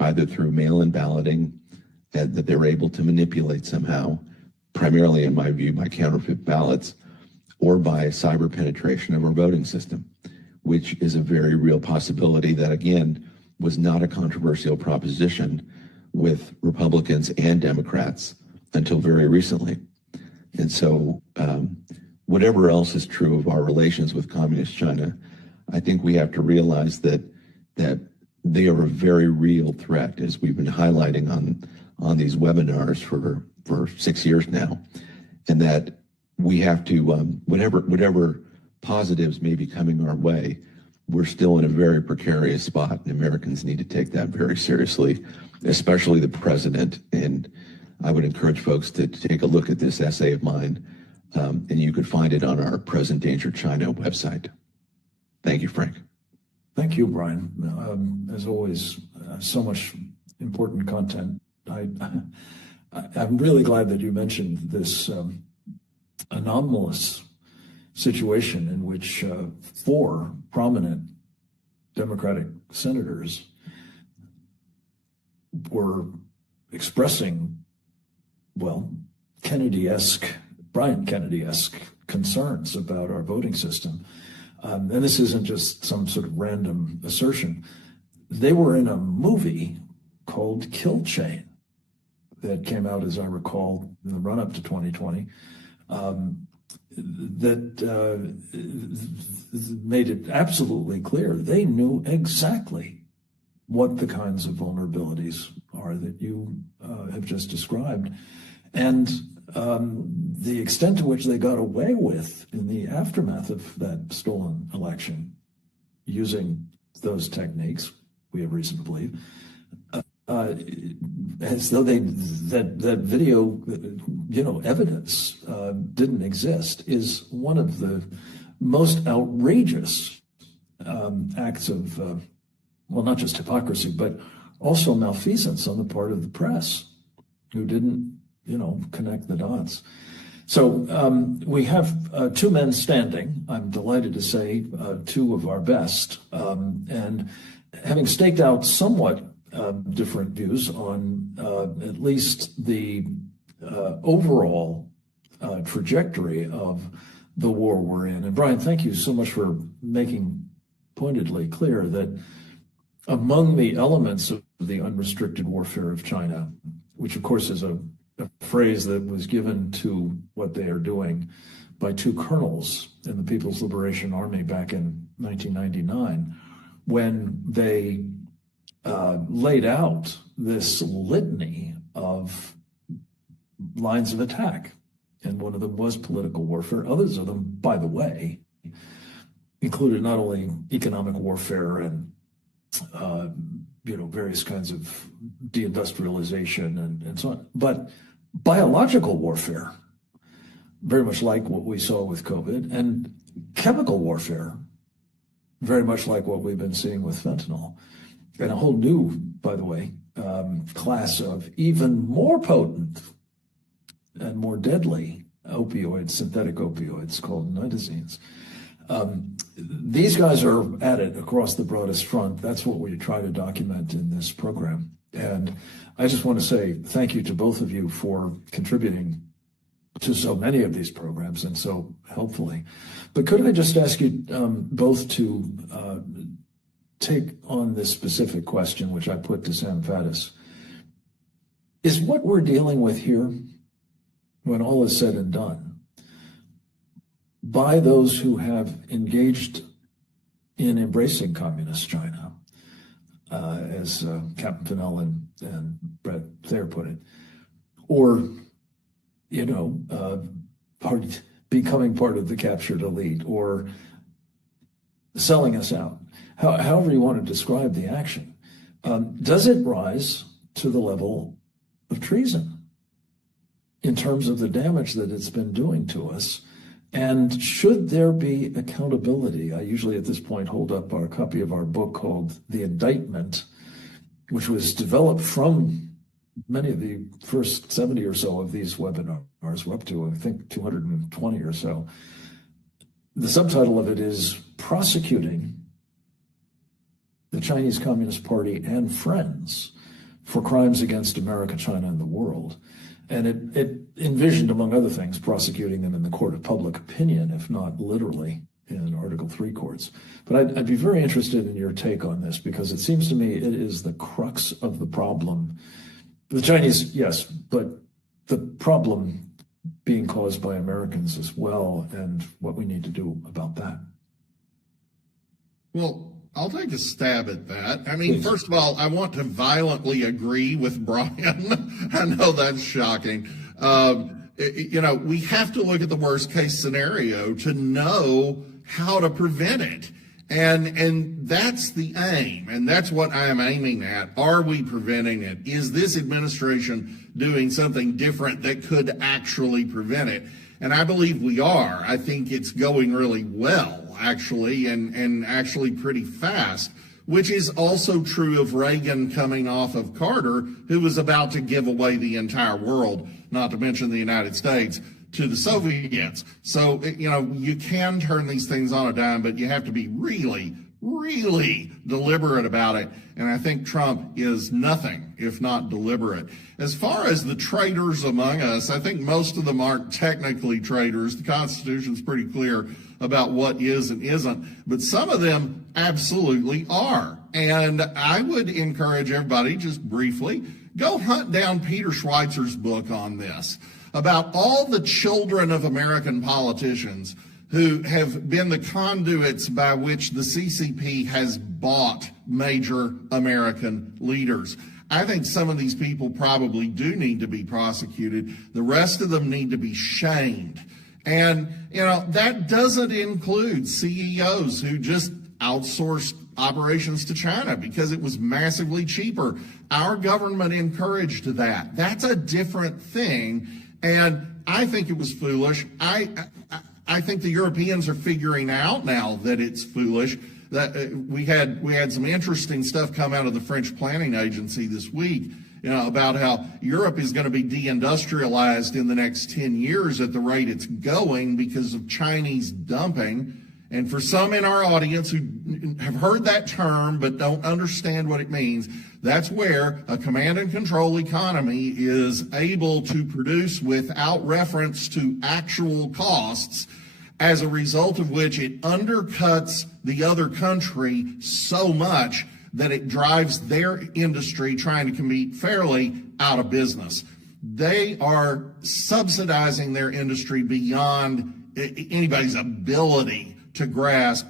either through mail-in balloting that they're able to manipulate somehow, primarily in my view by counterfeit ballots, or by cyber penetration of our voting system, which is a very real possibility that, again, was not a controversial proposition with Republicans and Democrats until very recently. And so whatever else is true of our relations with Communist China, I think we have to realize that they are a very real threat, as we've been highlighting on these webinars for 6 years now, and that we have to, whatever positives may be coming our way, we're still in a very precarious spot, and Americans need to take that very seriously, especially the president. And I would encourage folks to take a look at this essay of mine and you could find it on our Present Danger China website. Thank you, Frank. Thank you, Brian. As always, so much important content. I'm really glad that you mentioned this anomalous situation in which 4 prominent Democratic senators were expressing, well, Brian Kennedy-esque concerns about our voting system. And this isn't just some sort of random assertion. They were in a movie called Kill Chain that came out, as I recall, in the run-up to 2020, that made it absolutely clear they knew exactly what the kinds of vulnerabilities are that you have just described. And the extent to which they got away with in the aftermath of that stolen election using those techniques, we have reason to believe, as though that video, evidence didn't exist, is one of the most outrageous acts of, well, not just hypocrisy, but also malfeasance on the part of the press, who didn't, connect the dots. So we have 2 men standing. I'm delighted to say 2 of our best, and having staked out somewhat different views on at least the overall trajectory of the war we're in. And Brian, thank you so much for making pointedly clear that among the elements of the unrestricted warfare of China, which of course is a phrase that was given to what they are doing by 2 colonels in the People's Liberation Army back in 1999, when they laid out this litany of lines of attack. And one of them was political warfare. Others of them, by the way, included not only economic warfare and various kinds of deindustrialization and so on, but biological warfare, very much like what we saw with COVID, and chemical warfare, very much like what we've been seeing with fentanyl, and a whole new, by the way, class of even more potent and more deadly opioids, synthetic opioids called nitazenes. These guys are at it across the broadest front. That's what we try to document in this program. And I just want to say thank you to both of you for contributing to so many of these programs and so helpfully. But could I just ask you both to take on this specific question, which I put to Sam Faddis. Is what we're dealing with here, when all is said and done, by those who have engaged in embracing communist China, as Captain Fennell and Brett Thayer put it, or, becoming part of the captured elite, or selling us out, however you want to describe the action, does it rise to the level of treason in terms of the damage that it's been doing to us? And should there be accountability? I usually at this point hold up our copy of our book called The Indictment, which was developed from many of the first 70 or so of these webinars. We're up to, I think, 220 or so. The subtitle of it is Prosecuting the Chinese Communist Party and Friends for Crimes Against America, China, and the World. And it envisioned, among other things, prosecuting them in the court of public opinion, if not literally in Article 3 courts. But I'd be very interested in your take on this, because it seems to me it is the crux of the problem. The Chinese, yes, but the problem being caused by Americans as well, and what we need to do about that. Well, I'll take a stab at that. I mean, please. First of all, I want to violently agree with Brian. I know that's shocking. We have to look at the worst case scenario to know how to prevent it. And that's the aim, and that's what I am aiming at. Are we preventing it? Is this administration doing something different that could actually prevent it? And I believe we are. I think it's going really well, actually, and actually pretty fast, which is also true of Reagan coming off of Carter, who was about to give away the entire world, not to mention the United States, to the Soviets. So, you know, you can turn these things on a dime, but you have to be really, really deliberate about it. And I think Trump is nothing if not deliberate. As far as the traitors among us, I think most of them aren't technically traitors. The Constitution's pretty clear about what is and isn't, but some of them absolutely are. And I would encourage everybody, just briefly, go hunt down Peter Schweizer's book on this, about all the children of American politicians who have been the conduits by which the CCP has bought major American leaders. I think some of these people probably do need to be prosecuted. The rest of them need to be shamed. And, you know, that doesn't include CEOs who just outsourced operations to China because it was massively cheaper. Our government encouraged that. That's a different thing. And I think it was foolish. I think the Europeans are figuring out now that it's foolish. That we had some interesting stuff come out of the French planning agency this week, you know, about how Europe is going to be deindustrialized in the next 10 years at the rate it's going because of Chinese dumping. And for some in our audience who have heard that term but don't understand what it means, that's where a command and control economy is able to produce without reference to actual costs, as a result of which it undercuts the other country so much that it drives their industry trying to compete fairly out of business. They are subsidizing their industry beyond anybody's ability to grasp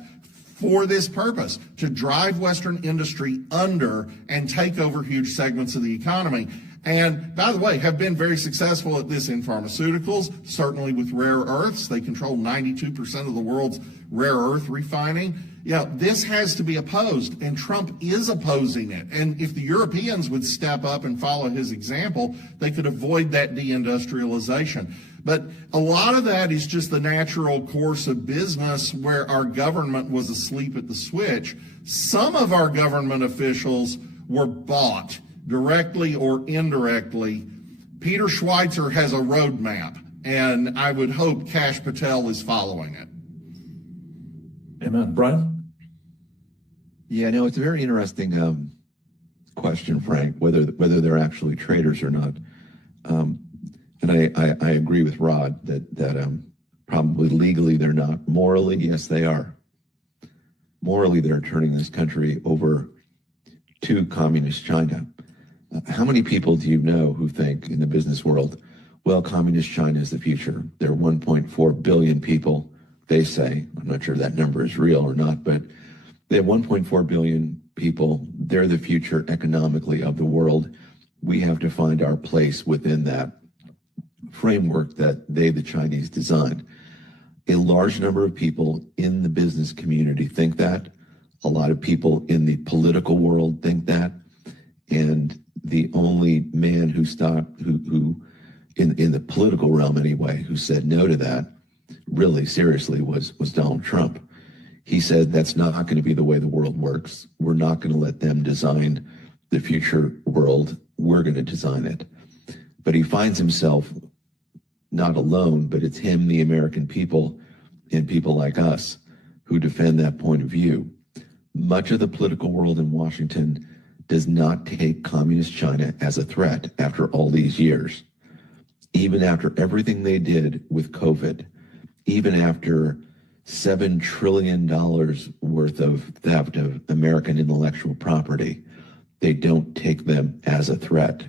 for this purpose, to drive Western industry under and take over huge segments of the economy. And by the way, have been very successful at this in pharmaceuticals, certainly with rare earths. They control 92% of the world's rare earth refining. Yeah, this has to be opposed, and Trump is opposing it. And if the Europeans would step up and follow his example, they could avoid that deindustrialization. But a lot of that is just the natural course of business where our government was asleep at the switch. Some of our government officials were bought directly or indirectly. Peter Schweizer has a roadmap, and I would hope Kash Patel is following it. Amen. Brian? Yeah, no, it's a very interesting question, Frank, whether they're actually traitors or not. And I agree with Rod that probably legally they're not. Morally, yes, they are. Morally, they're turning this country over to communist China. How many people do you know who think in the business world, well, communist China is the future? There are 1.4 billion people, they say. I'm not sure that number is real or not, but they have 1.4 billion people. They're the future economically of the world. We have to find our place within that framework that they, the Chinese, designed. A large number of people in the business community think that. A lot of people in the political world think that. And the only man who stopped, who in the political realm anyway, who said no to that, really seriously, was Donald Trump. He said that's not going to be the way the world works. We're not going to let them design the future world. We're going to design it. But he finds himself not alone, but it's him, the American people, and people like us who defend that point of view. Much of the political world in Washington does not take communist China as a threat after all these years. Even after everything they did with COVID, even after $7 trillion worth of theft of American intellectual property, they don't take them as a threat.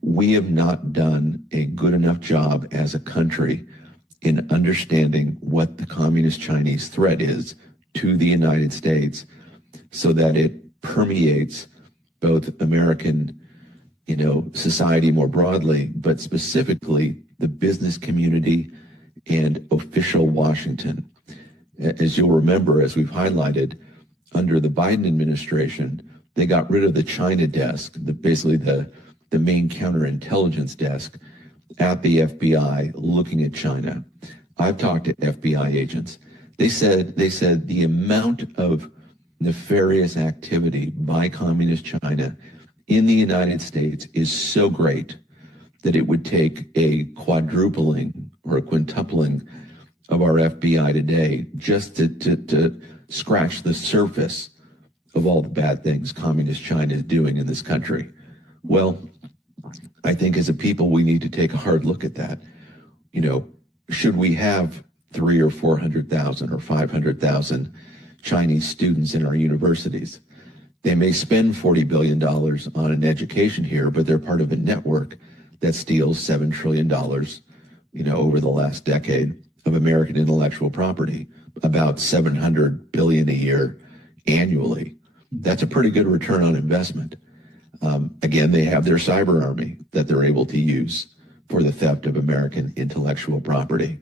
We have not done a good enough job as a country in understanding what the communist Chinese threat is to the United States so that it permeates both American, society more broadly, but specifically the business community and official Washington. As you'll remember, as we've highlighted, under the Biden administration, they got rid of the China desk, basically the main counterintelligence desk, at the FBI looking at China. I've talked to FBI agents. They said the amount of nefarious activity by communist China in the United States is so great that it would take a quadrupling or a quintupling of our FBI today just to scratch the surface of all the bad things communist China is doing in this country. Well, I think as a people, we need to take a hard look at that. You know, should we have 300,000 or 400,000 or 500,000 Chinese students in our universities? They may spend $40 billion on an education here, but they're part of a network that steals $7 trillion, you know, over the last decade of American intellectual property, about $700 billion a year annually. That's a pretty good return on investment. Again, they have their cyber army that they're able to use for the theft of American intellectual property.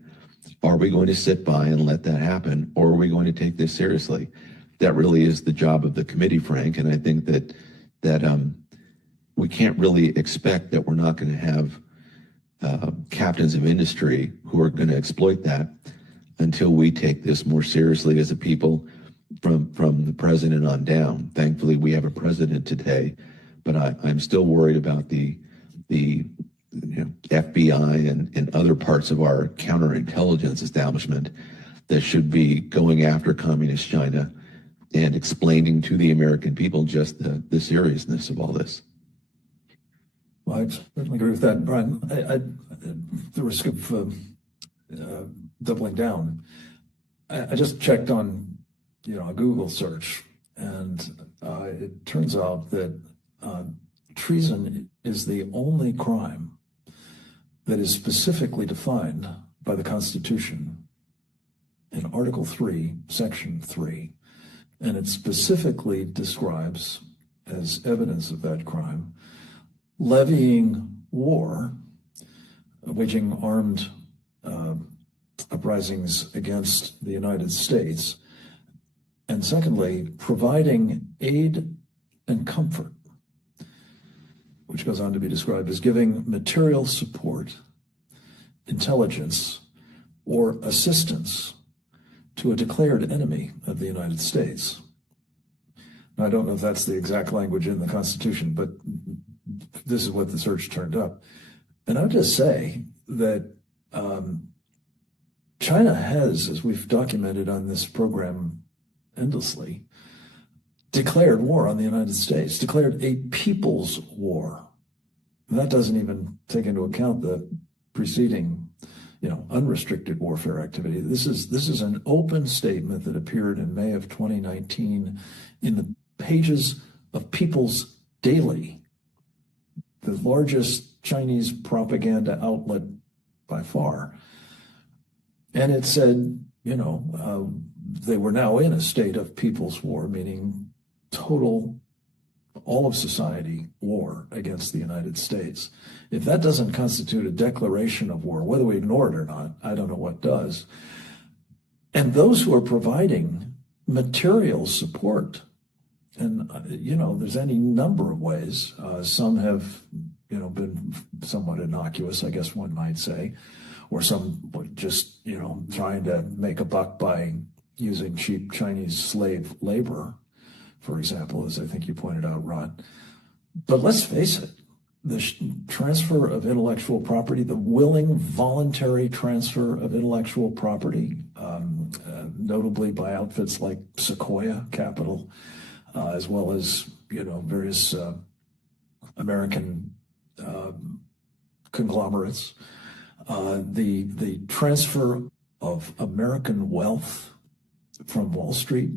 Are we going to sit by and let that happen, or are we going to take this seriously? That really is the job of the committee, Frank, and I think that we can't really expect that we're not going to have captains of industry who are going to exploit that until we take this more seriously as a people from the president on down. Thankfully, we have a president today, but I'm still worried about the FBI and other parts of our counterintelligence establishment that should be going after communist China and explaining to the American people just the seriousness of all this. Well, I certainly agree with that, Brian. The risk of doubling down, I just checked on, a Google search, and it turns out that treason is the only crime that is specifically defined by the Constitution in Article 3, Section 3. And it specifically describes, as evidence of that crime, levying war, waging armed uprisings against the United States, and secondly, providing aid and comfort, which goes on to be described as giving material support, intelligence, or assistance to a declared enemy of the United States. Now, I don't know if that's the exact language in the Constitution, but this is what the search turned up. And I'll just say that China has, as we've documented on this program endlessly, declared war on the United States, declared a people's war. And that doesn't even take into account the preceding, unrestricted warfare activity. This is an open statement that appeared in May of 2019 in the pages of People's Daily, the largest Chinese propaganda outlet by far. And it said, they were now in a state of people's war, meaning total, all of society war against the United States. If that doesn't constitute a declaration of war, whether we ignore it or not, I don't know what does. And those who are providing material support, and, there's any number of ways. Some have, been somewhat innocuous, I guess one might say, or some just, trying to make a buck by using cheap Chinese slave labor, for example, as I think you pointed out, Rod. But let's face it, the transfer of intellectual property, the willing, voluntary transfer of intellectual property, notably by outfits like Sequoia Capital, as well as, various American conglomerates, the transfer of American wealth from Wall Street,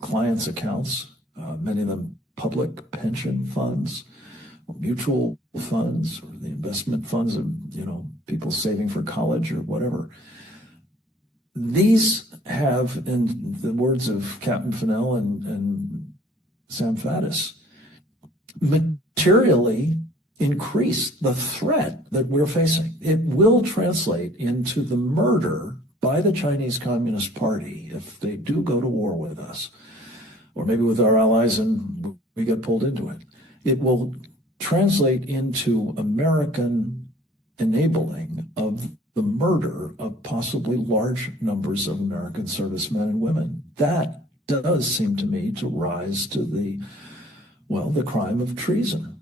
clients' accounts, many of them public pension funds or mutual funds or the investment funds of, people saving for college or whatever. These have, in the words of Captain Fennell and Sam Faddis, materially increased the threat that we're facing. It will translate into the murder by the Chinese Communist Party if they do go to war with us, or maybe with our allies and we get pulled into it. It will translate into American enabling of the murder of possibly large numbers of American servicemen and women. That does seem to me to rise to the crime of treason.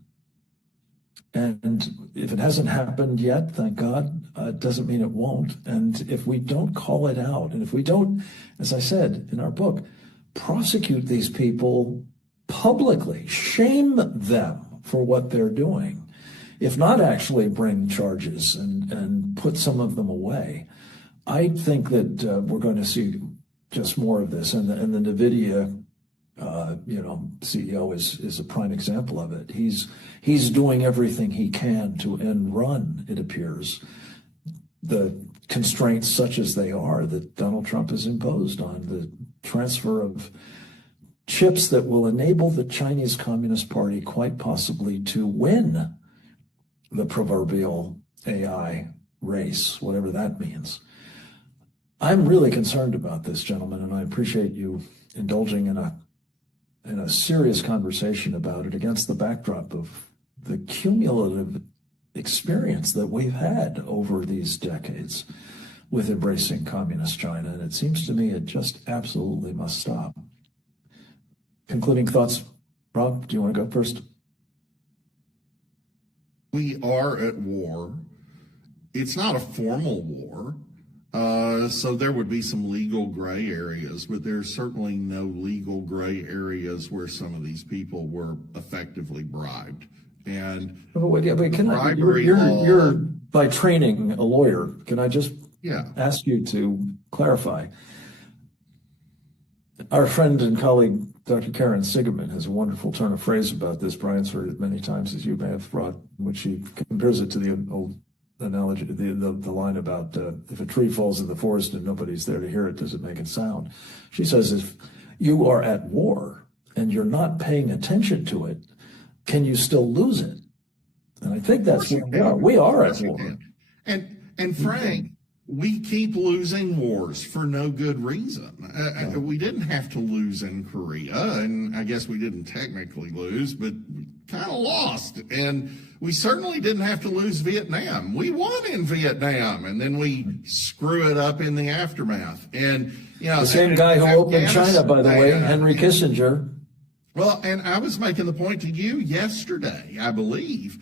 And if it hasn't happened yet, thank God, it doesn't mean it won't. And if we don't call it out, and if we don't, as I said in our book, prosecute these people publicly, shame them for what they're doing, if not actually bring charges and put some of them away, I think that we're going to see just more of this. And the NVIDIA CEO is a prime example of it. He's doing everything he can to end run, it appears, the constraints such as they are that Donald Trump has imposed on the transfer of chips that will enable the Chinese Communist Party quite possibly to win the proverbial AI race, whatever that means. I'm really concerned about this, gentlemen, and I appreciate you indulging in a serious conversation about it against the backdrop of the cumulative experience that we've had over these decades with embracing communist China. And it seems to me it just absolutely must stop. Concluding thoughts, Rob, do you want to go first? We are at war. It's not a formal war. So there would be some legal gray areas, but there's certainly no legal gray areas where some of these people were effectively bribed. And you're by training a lawyer. Can I just ask you to clarify? Our friend and colleague, Dr. Karen Sigerman, has a wonderful turn of phrase about this. Brian's heard it many times, as you may have, Rod, in which she compares it to the old analogy, the line about if a tree falls in the forest and nobody's there to hear it, does it make a sound? She says, if you are at war and you're not paying attention to it, can you still lose it? And I think that's where we are. We are at war. And Frank, we keep losing wars for no good reason. We didn't have to lose in Korea, and I guess we didn't technically lose, but kind of lost. And we certainly didn't have to lose Vietnam. We won in Vietnam, and then we screw it up in the aftermath. And the same guy who opened China, by the way, Henry Kissinger. Well, and I was making the point to you yesterday, I believe,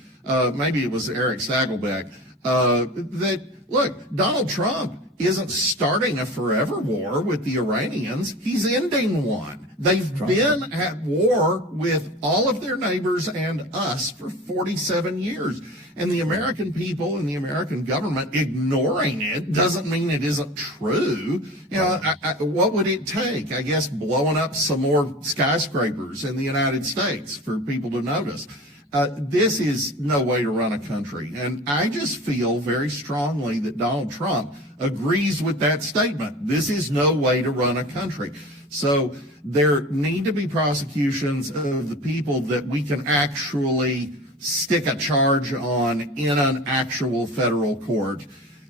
maybe it was Eric Stagelbeck, that, look, Donald Trump isn't starting a forever war with the Iranians. He's ending one. They've been at war with all of their neighbors and us for 47 years. And the American people and the American government ignoring it doesn't mean it isn't true. What would it take? I guess blowing up some more skyscrapers in the United States for people to notice. This is no way to run a country. And I just feel very strongly that Donald Trump agrees with that statement. This is no way to run a country. So there need to be prosecutions of the people that we can actually stick a charge on in an actual federal court.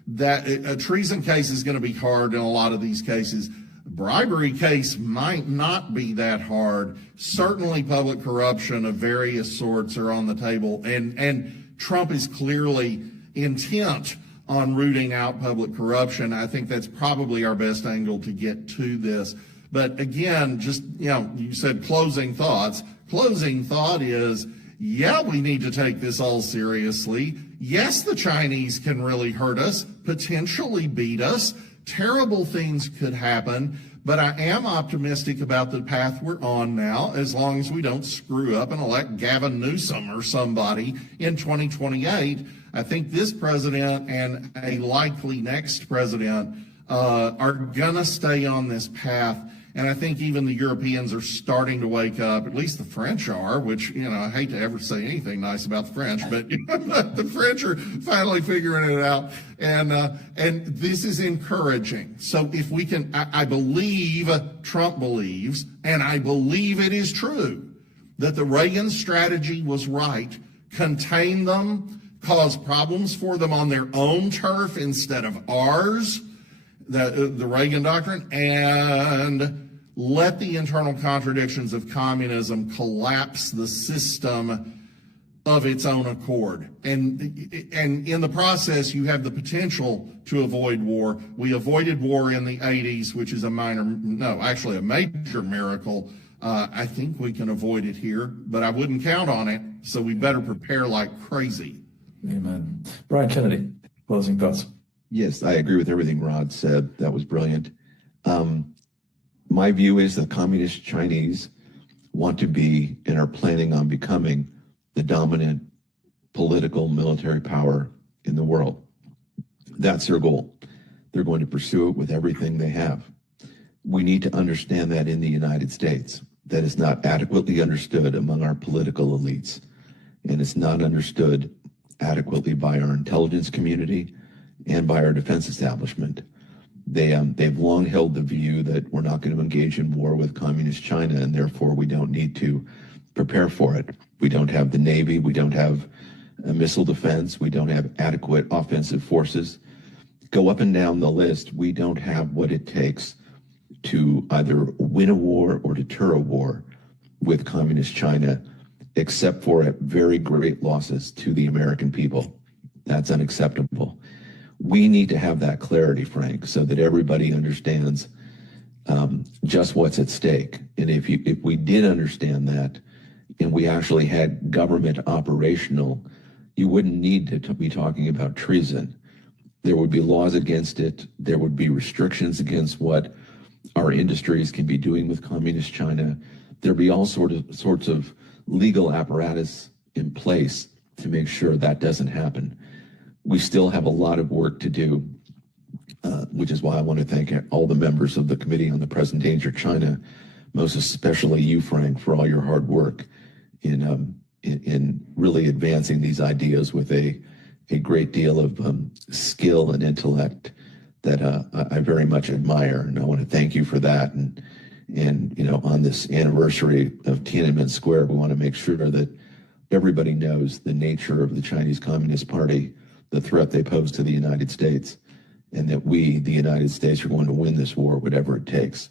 That a treason case is going to be hard in a lot of these cases. Bribery case might not be that hard. Certainly public corruption of various sorts are on the table, and Trump is clearly intent on rooting out public corruption. I think that's probably our best angle to get to this. But again, just, you said closing thoughts. Closing thought is, yeah, we need to take this all seriously. Yes, the Chinese can really hurt us, potentially beat us. Terrible things could happen, but I am optimistic about the path we're on now, as long as we don't screw up and elect Gavin Newsom or somebody in 2028. I think this president and a likely next president are gonna stay on this path. And I think even the Europeans are starting to wake up, at least the French are, which, I hate to ever say anything nice about the French, but the French are finally figuring it out. And this is encouraging. So if we can, I believe Trump believes, and I believe it is true, that the Reagan strategy was right. Contain them, cause problems for them on their own turf instead of ours, the Reagan doctrine, and let the internal contradictions of communism collapse the system of its own accord. And in the process, you have the potential to avoid war. We avoided war in the 80s, which is a major miracle. I think we can avoid it here, but I wouldn't count on it, so we better prepare like crazy. Amen. Brian Kennedy, closing thoughts. Yes, I agree with everything Rod said. That was brilliant. My view is the communist Chinese want to be and are planning on becoming the dominant political military power in the world. That's their goal. They're going to pursue it with everything they have. We need to understand that in the United States. That is not adequately understood among our political elites, and it's not understood adequately by our intelligence community and by our defense establishment. They've long held the view that we're not going to engage in war with communist China, and therefore we don't need to prepare for it. We don't have the Navy, we don't have a missile defense, we don't have adequate offensive forces. Go up and down the list, we don't have what it takes to either win a war or deter a war with communist China, except for at very great losses to the American people. That's unacceptable. We need to have that clarity, Frank, so that everybody understands just what's at stake. And if we did understand that, and we actually had government operational, you wouldn't need to be talking about treason. There would be laws against it. There would be restrictions against what our industries can be doing with communist China. There'd be all sorts of legal apparatus in place to make sure that doesn't happen. We still have a lot of work to do, which is why I want to thank all the members of the Committee on the Present Danger China, most especially you, Frank, for all your hard work in really advancing these ideas with a great deal of skill and intellect that I very much admire, and I want to thank you for that. And on this anniversary of Tiananmen Square, we want to make sure that everybody knows the nature of the Chinese Communist Party, the threat they pose to the United States, and that we, the United States, are going to win this war, whatever it takes.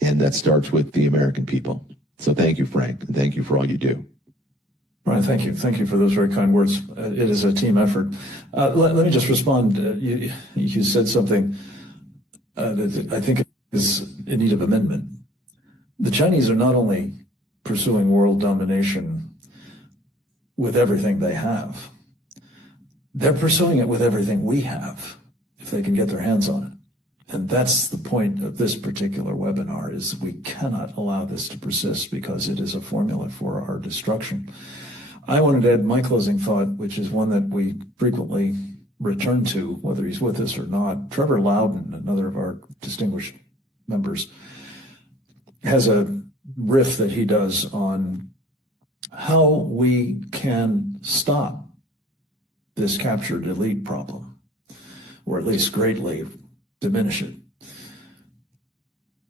And that starts with the American people. So thank you, Frank, and thank you for all you do. Brian, thank you. Thank you for those very kind words. It is a team effort. Let me just respond. You said something that I think is in need of amendment. The Chinese are not only pursuing world domination with everything they have, they're pursuing it with everything we have, if they can get their hands on it. And that's the point of this particular webinar, is we cannot allow this to persist because it is a formula for our destruction. I wanted to add my closing thought, which is one that we frequently return to, whether he's with us or not. Trevor Loudon, another of our distinguished members, has a riff that he does on how we can stop this captured elite problem, or at least greatly diminish it.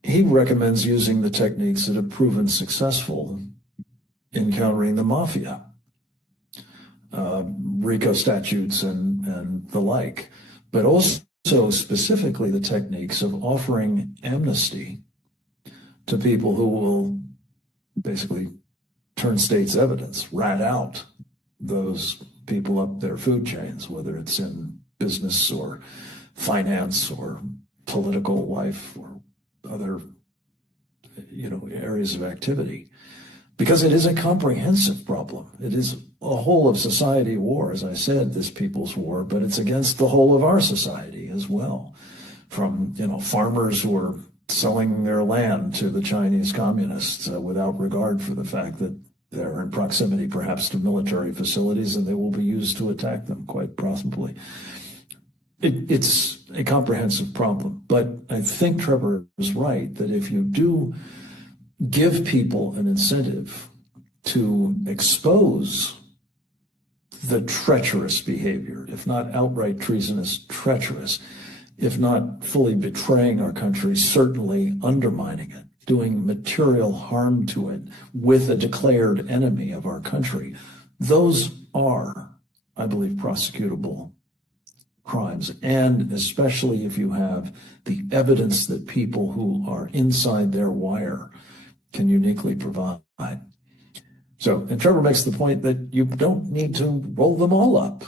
He recommends using the techniques that have proven successful in countering the mafia, RICO statutes and the like, but also specifically the techniques of offering amnesty to people who will basically turn state's evidence, rat out those people up their food chains, whether it's in business or finance or political life or other areas of activity, because it is a comprehensive problem. It is a whole of society war, as I said, this people's war, but it's against the whole of our society as well, from farmers who are selling their land to the Chinese communists without regard for the fact that they're in proximity perhaps to military facilities and they will be used to attack them quite possibly. It's a comprehensive problem, but I think Trevor is right that if you do give people an incentive to expose the treacherous behavior, if not outright treasonous, treacherous, if not fully betraying our country, certainly undermining it, doing material harm to it with a declared enemy of our country, those are, I believe, prosecutable crimes. And especially if you have the evidence that people who are inside their wire can uniquely provide. So, and Trevor makes the point that you don't need to roll them all up.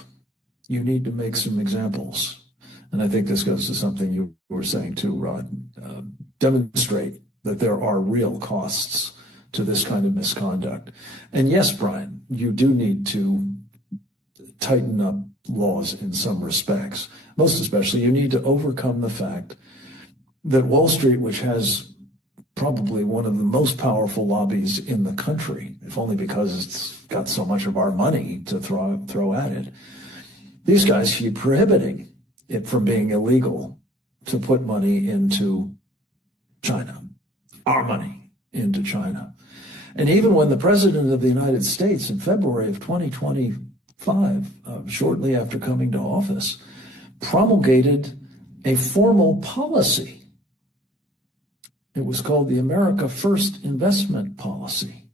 You need to make some examples. And I think this goes to something you were saying too, Rod. Demonstrate that there are real costs to this kind of misconduct. And yes, Brian, you do need to tighten up laws in some respects. Most especially, you need to overcome the fact that Wall Street, which has probably one of the most powerful lobbies in the country, if only because it's got so much of our money to throw at it, these guys keep prohibiting it from being illegal to put money into China, our money into China. And even when the President of the United States in February of 2025, shortly after coming to office, promulgated a formal policy. It was called the America First Investment Policy.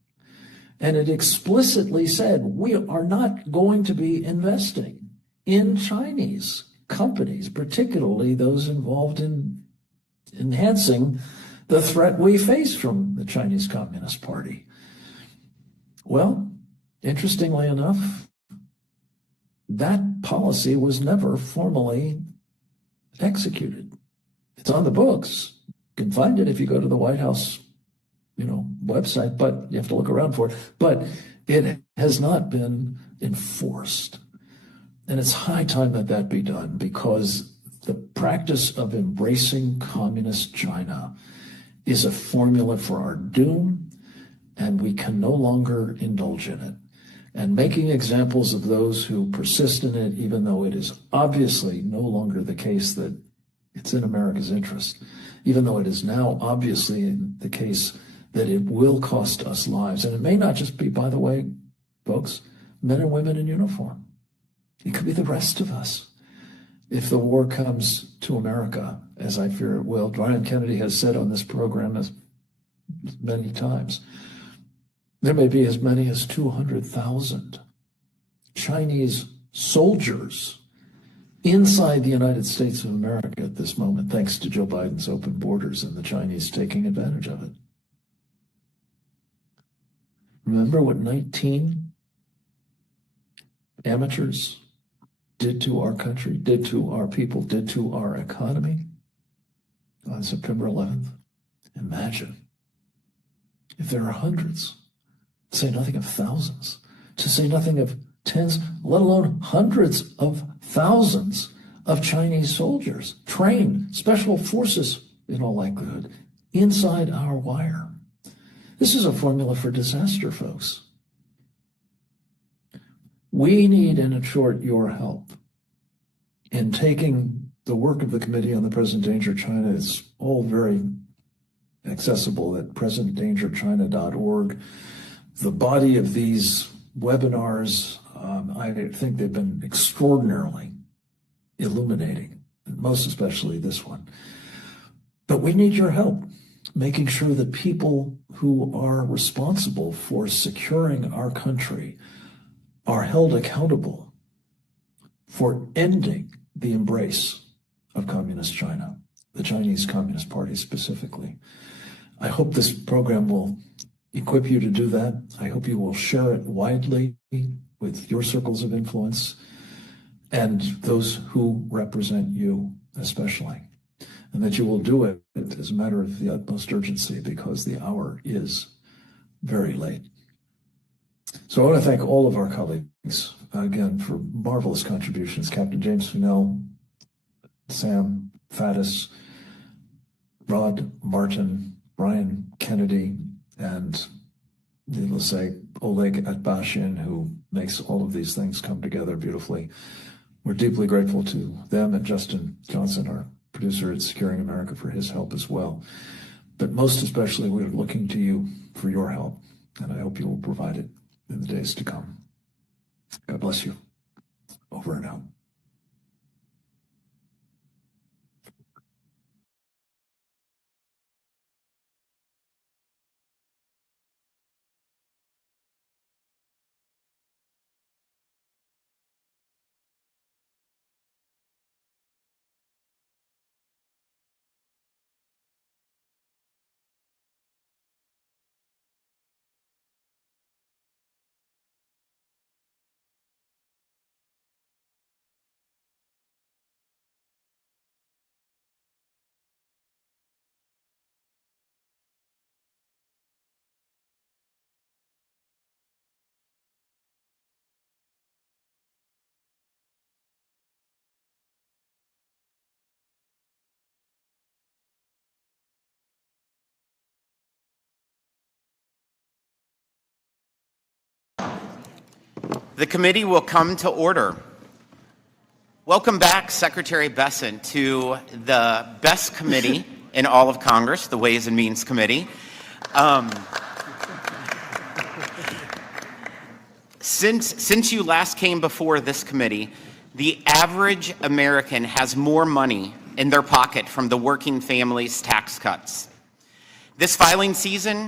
And it explicitly said, we are not going to be investing in Chinese companies, particularly those involved in enhancing the threat we face from the Chinese Communist Party. Well, interestingly enough, that policy was never formally executed. It's on the books. You can find it if you go to the White House, website, but you have to look around for it. But it has not been enforced. And it's high time that that be done, because the practice of embracing communist China is a formula for our doom, and we can no longer indulge in it. And making examples of those who persist in it, even though it is obviously no longer the case that it's in America's interest, even though it is now obviously in the case that it will cost us lives. And it may not just be, by the way, folks, men and women in uniform. It could be the rest of us. If the war comes to America, as I fear it will, Brian Kennedy has said on this program as many times, there may be as many as 200,000 Chinese soldiers inside the United States of America at this moment, thanks to Joe Biden's open borders and the Chinese taking advantage of it. Remember what 19 amateurs did to our country, did to our people, did to our economy on September 11th? Imagine if there are hundreds, to say nothing of thousands, to say nothing of tens, let alone hundreds of thousands of Chinese soldiers, trained special forces in all likelihood, inside our wire. This is a formula for disaster, folks. We need, in short, your help in taking the work of the Committee on the Present Danger of China. It's all very accessible at presentdangerchina.org. The body of these webinars, I think they've been extraordinarily illuminating, most especially this one. But we need your help, making sure that people who are responsible for securing our country are held accountable for ending the embrace of communist China, the Chinese Communist Party specifically. I hope this program will equip you to do that. I hope you will share it widely with your circles of influence and those who represent you especially, and that you will do it as a matter of the utmost urgency, because the hour is very late. So I want to thank all of our colleagues, again, for marvelous contributions. Captain James Fennell, Sam Faddis, Rod Martin, Brian Kennedy, and needless to say, Oleg Atbashin, who makes all of these things come together beautifully. We're deeply grateful to them, and Justin Johnson, our producer at Securing America, for his help as well. But most especially, we're looking to you for your help, and I hope you will provide it in the days to come. God bless you. Over and out. The committee will come to order. Welcome back, Secretary Besant, to the best committee in all of Congress, the Ways and Means Committee. Since you last came before this committee, the average American has more money in their pocket from the working family's tax cuts. This filing season,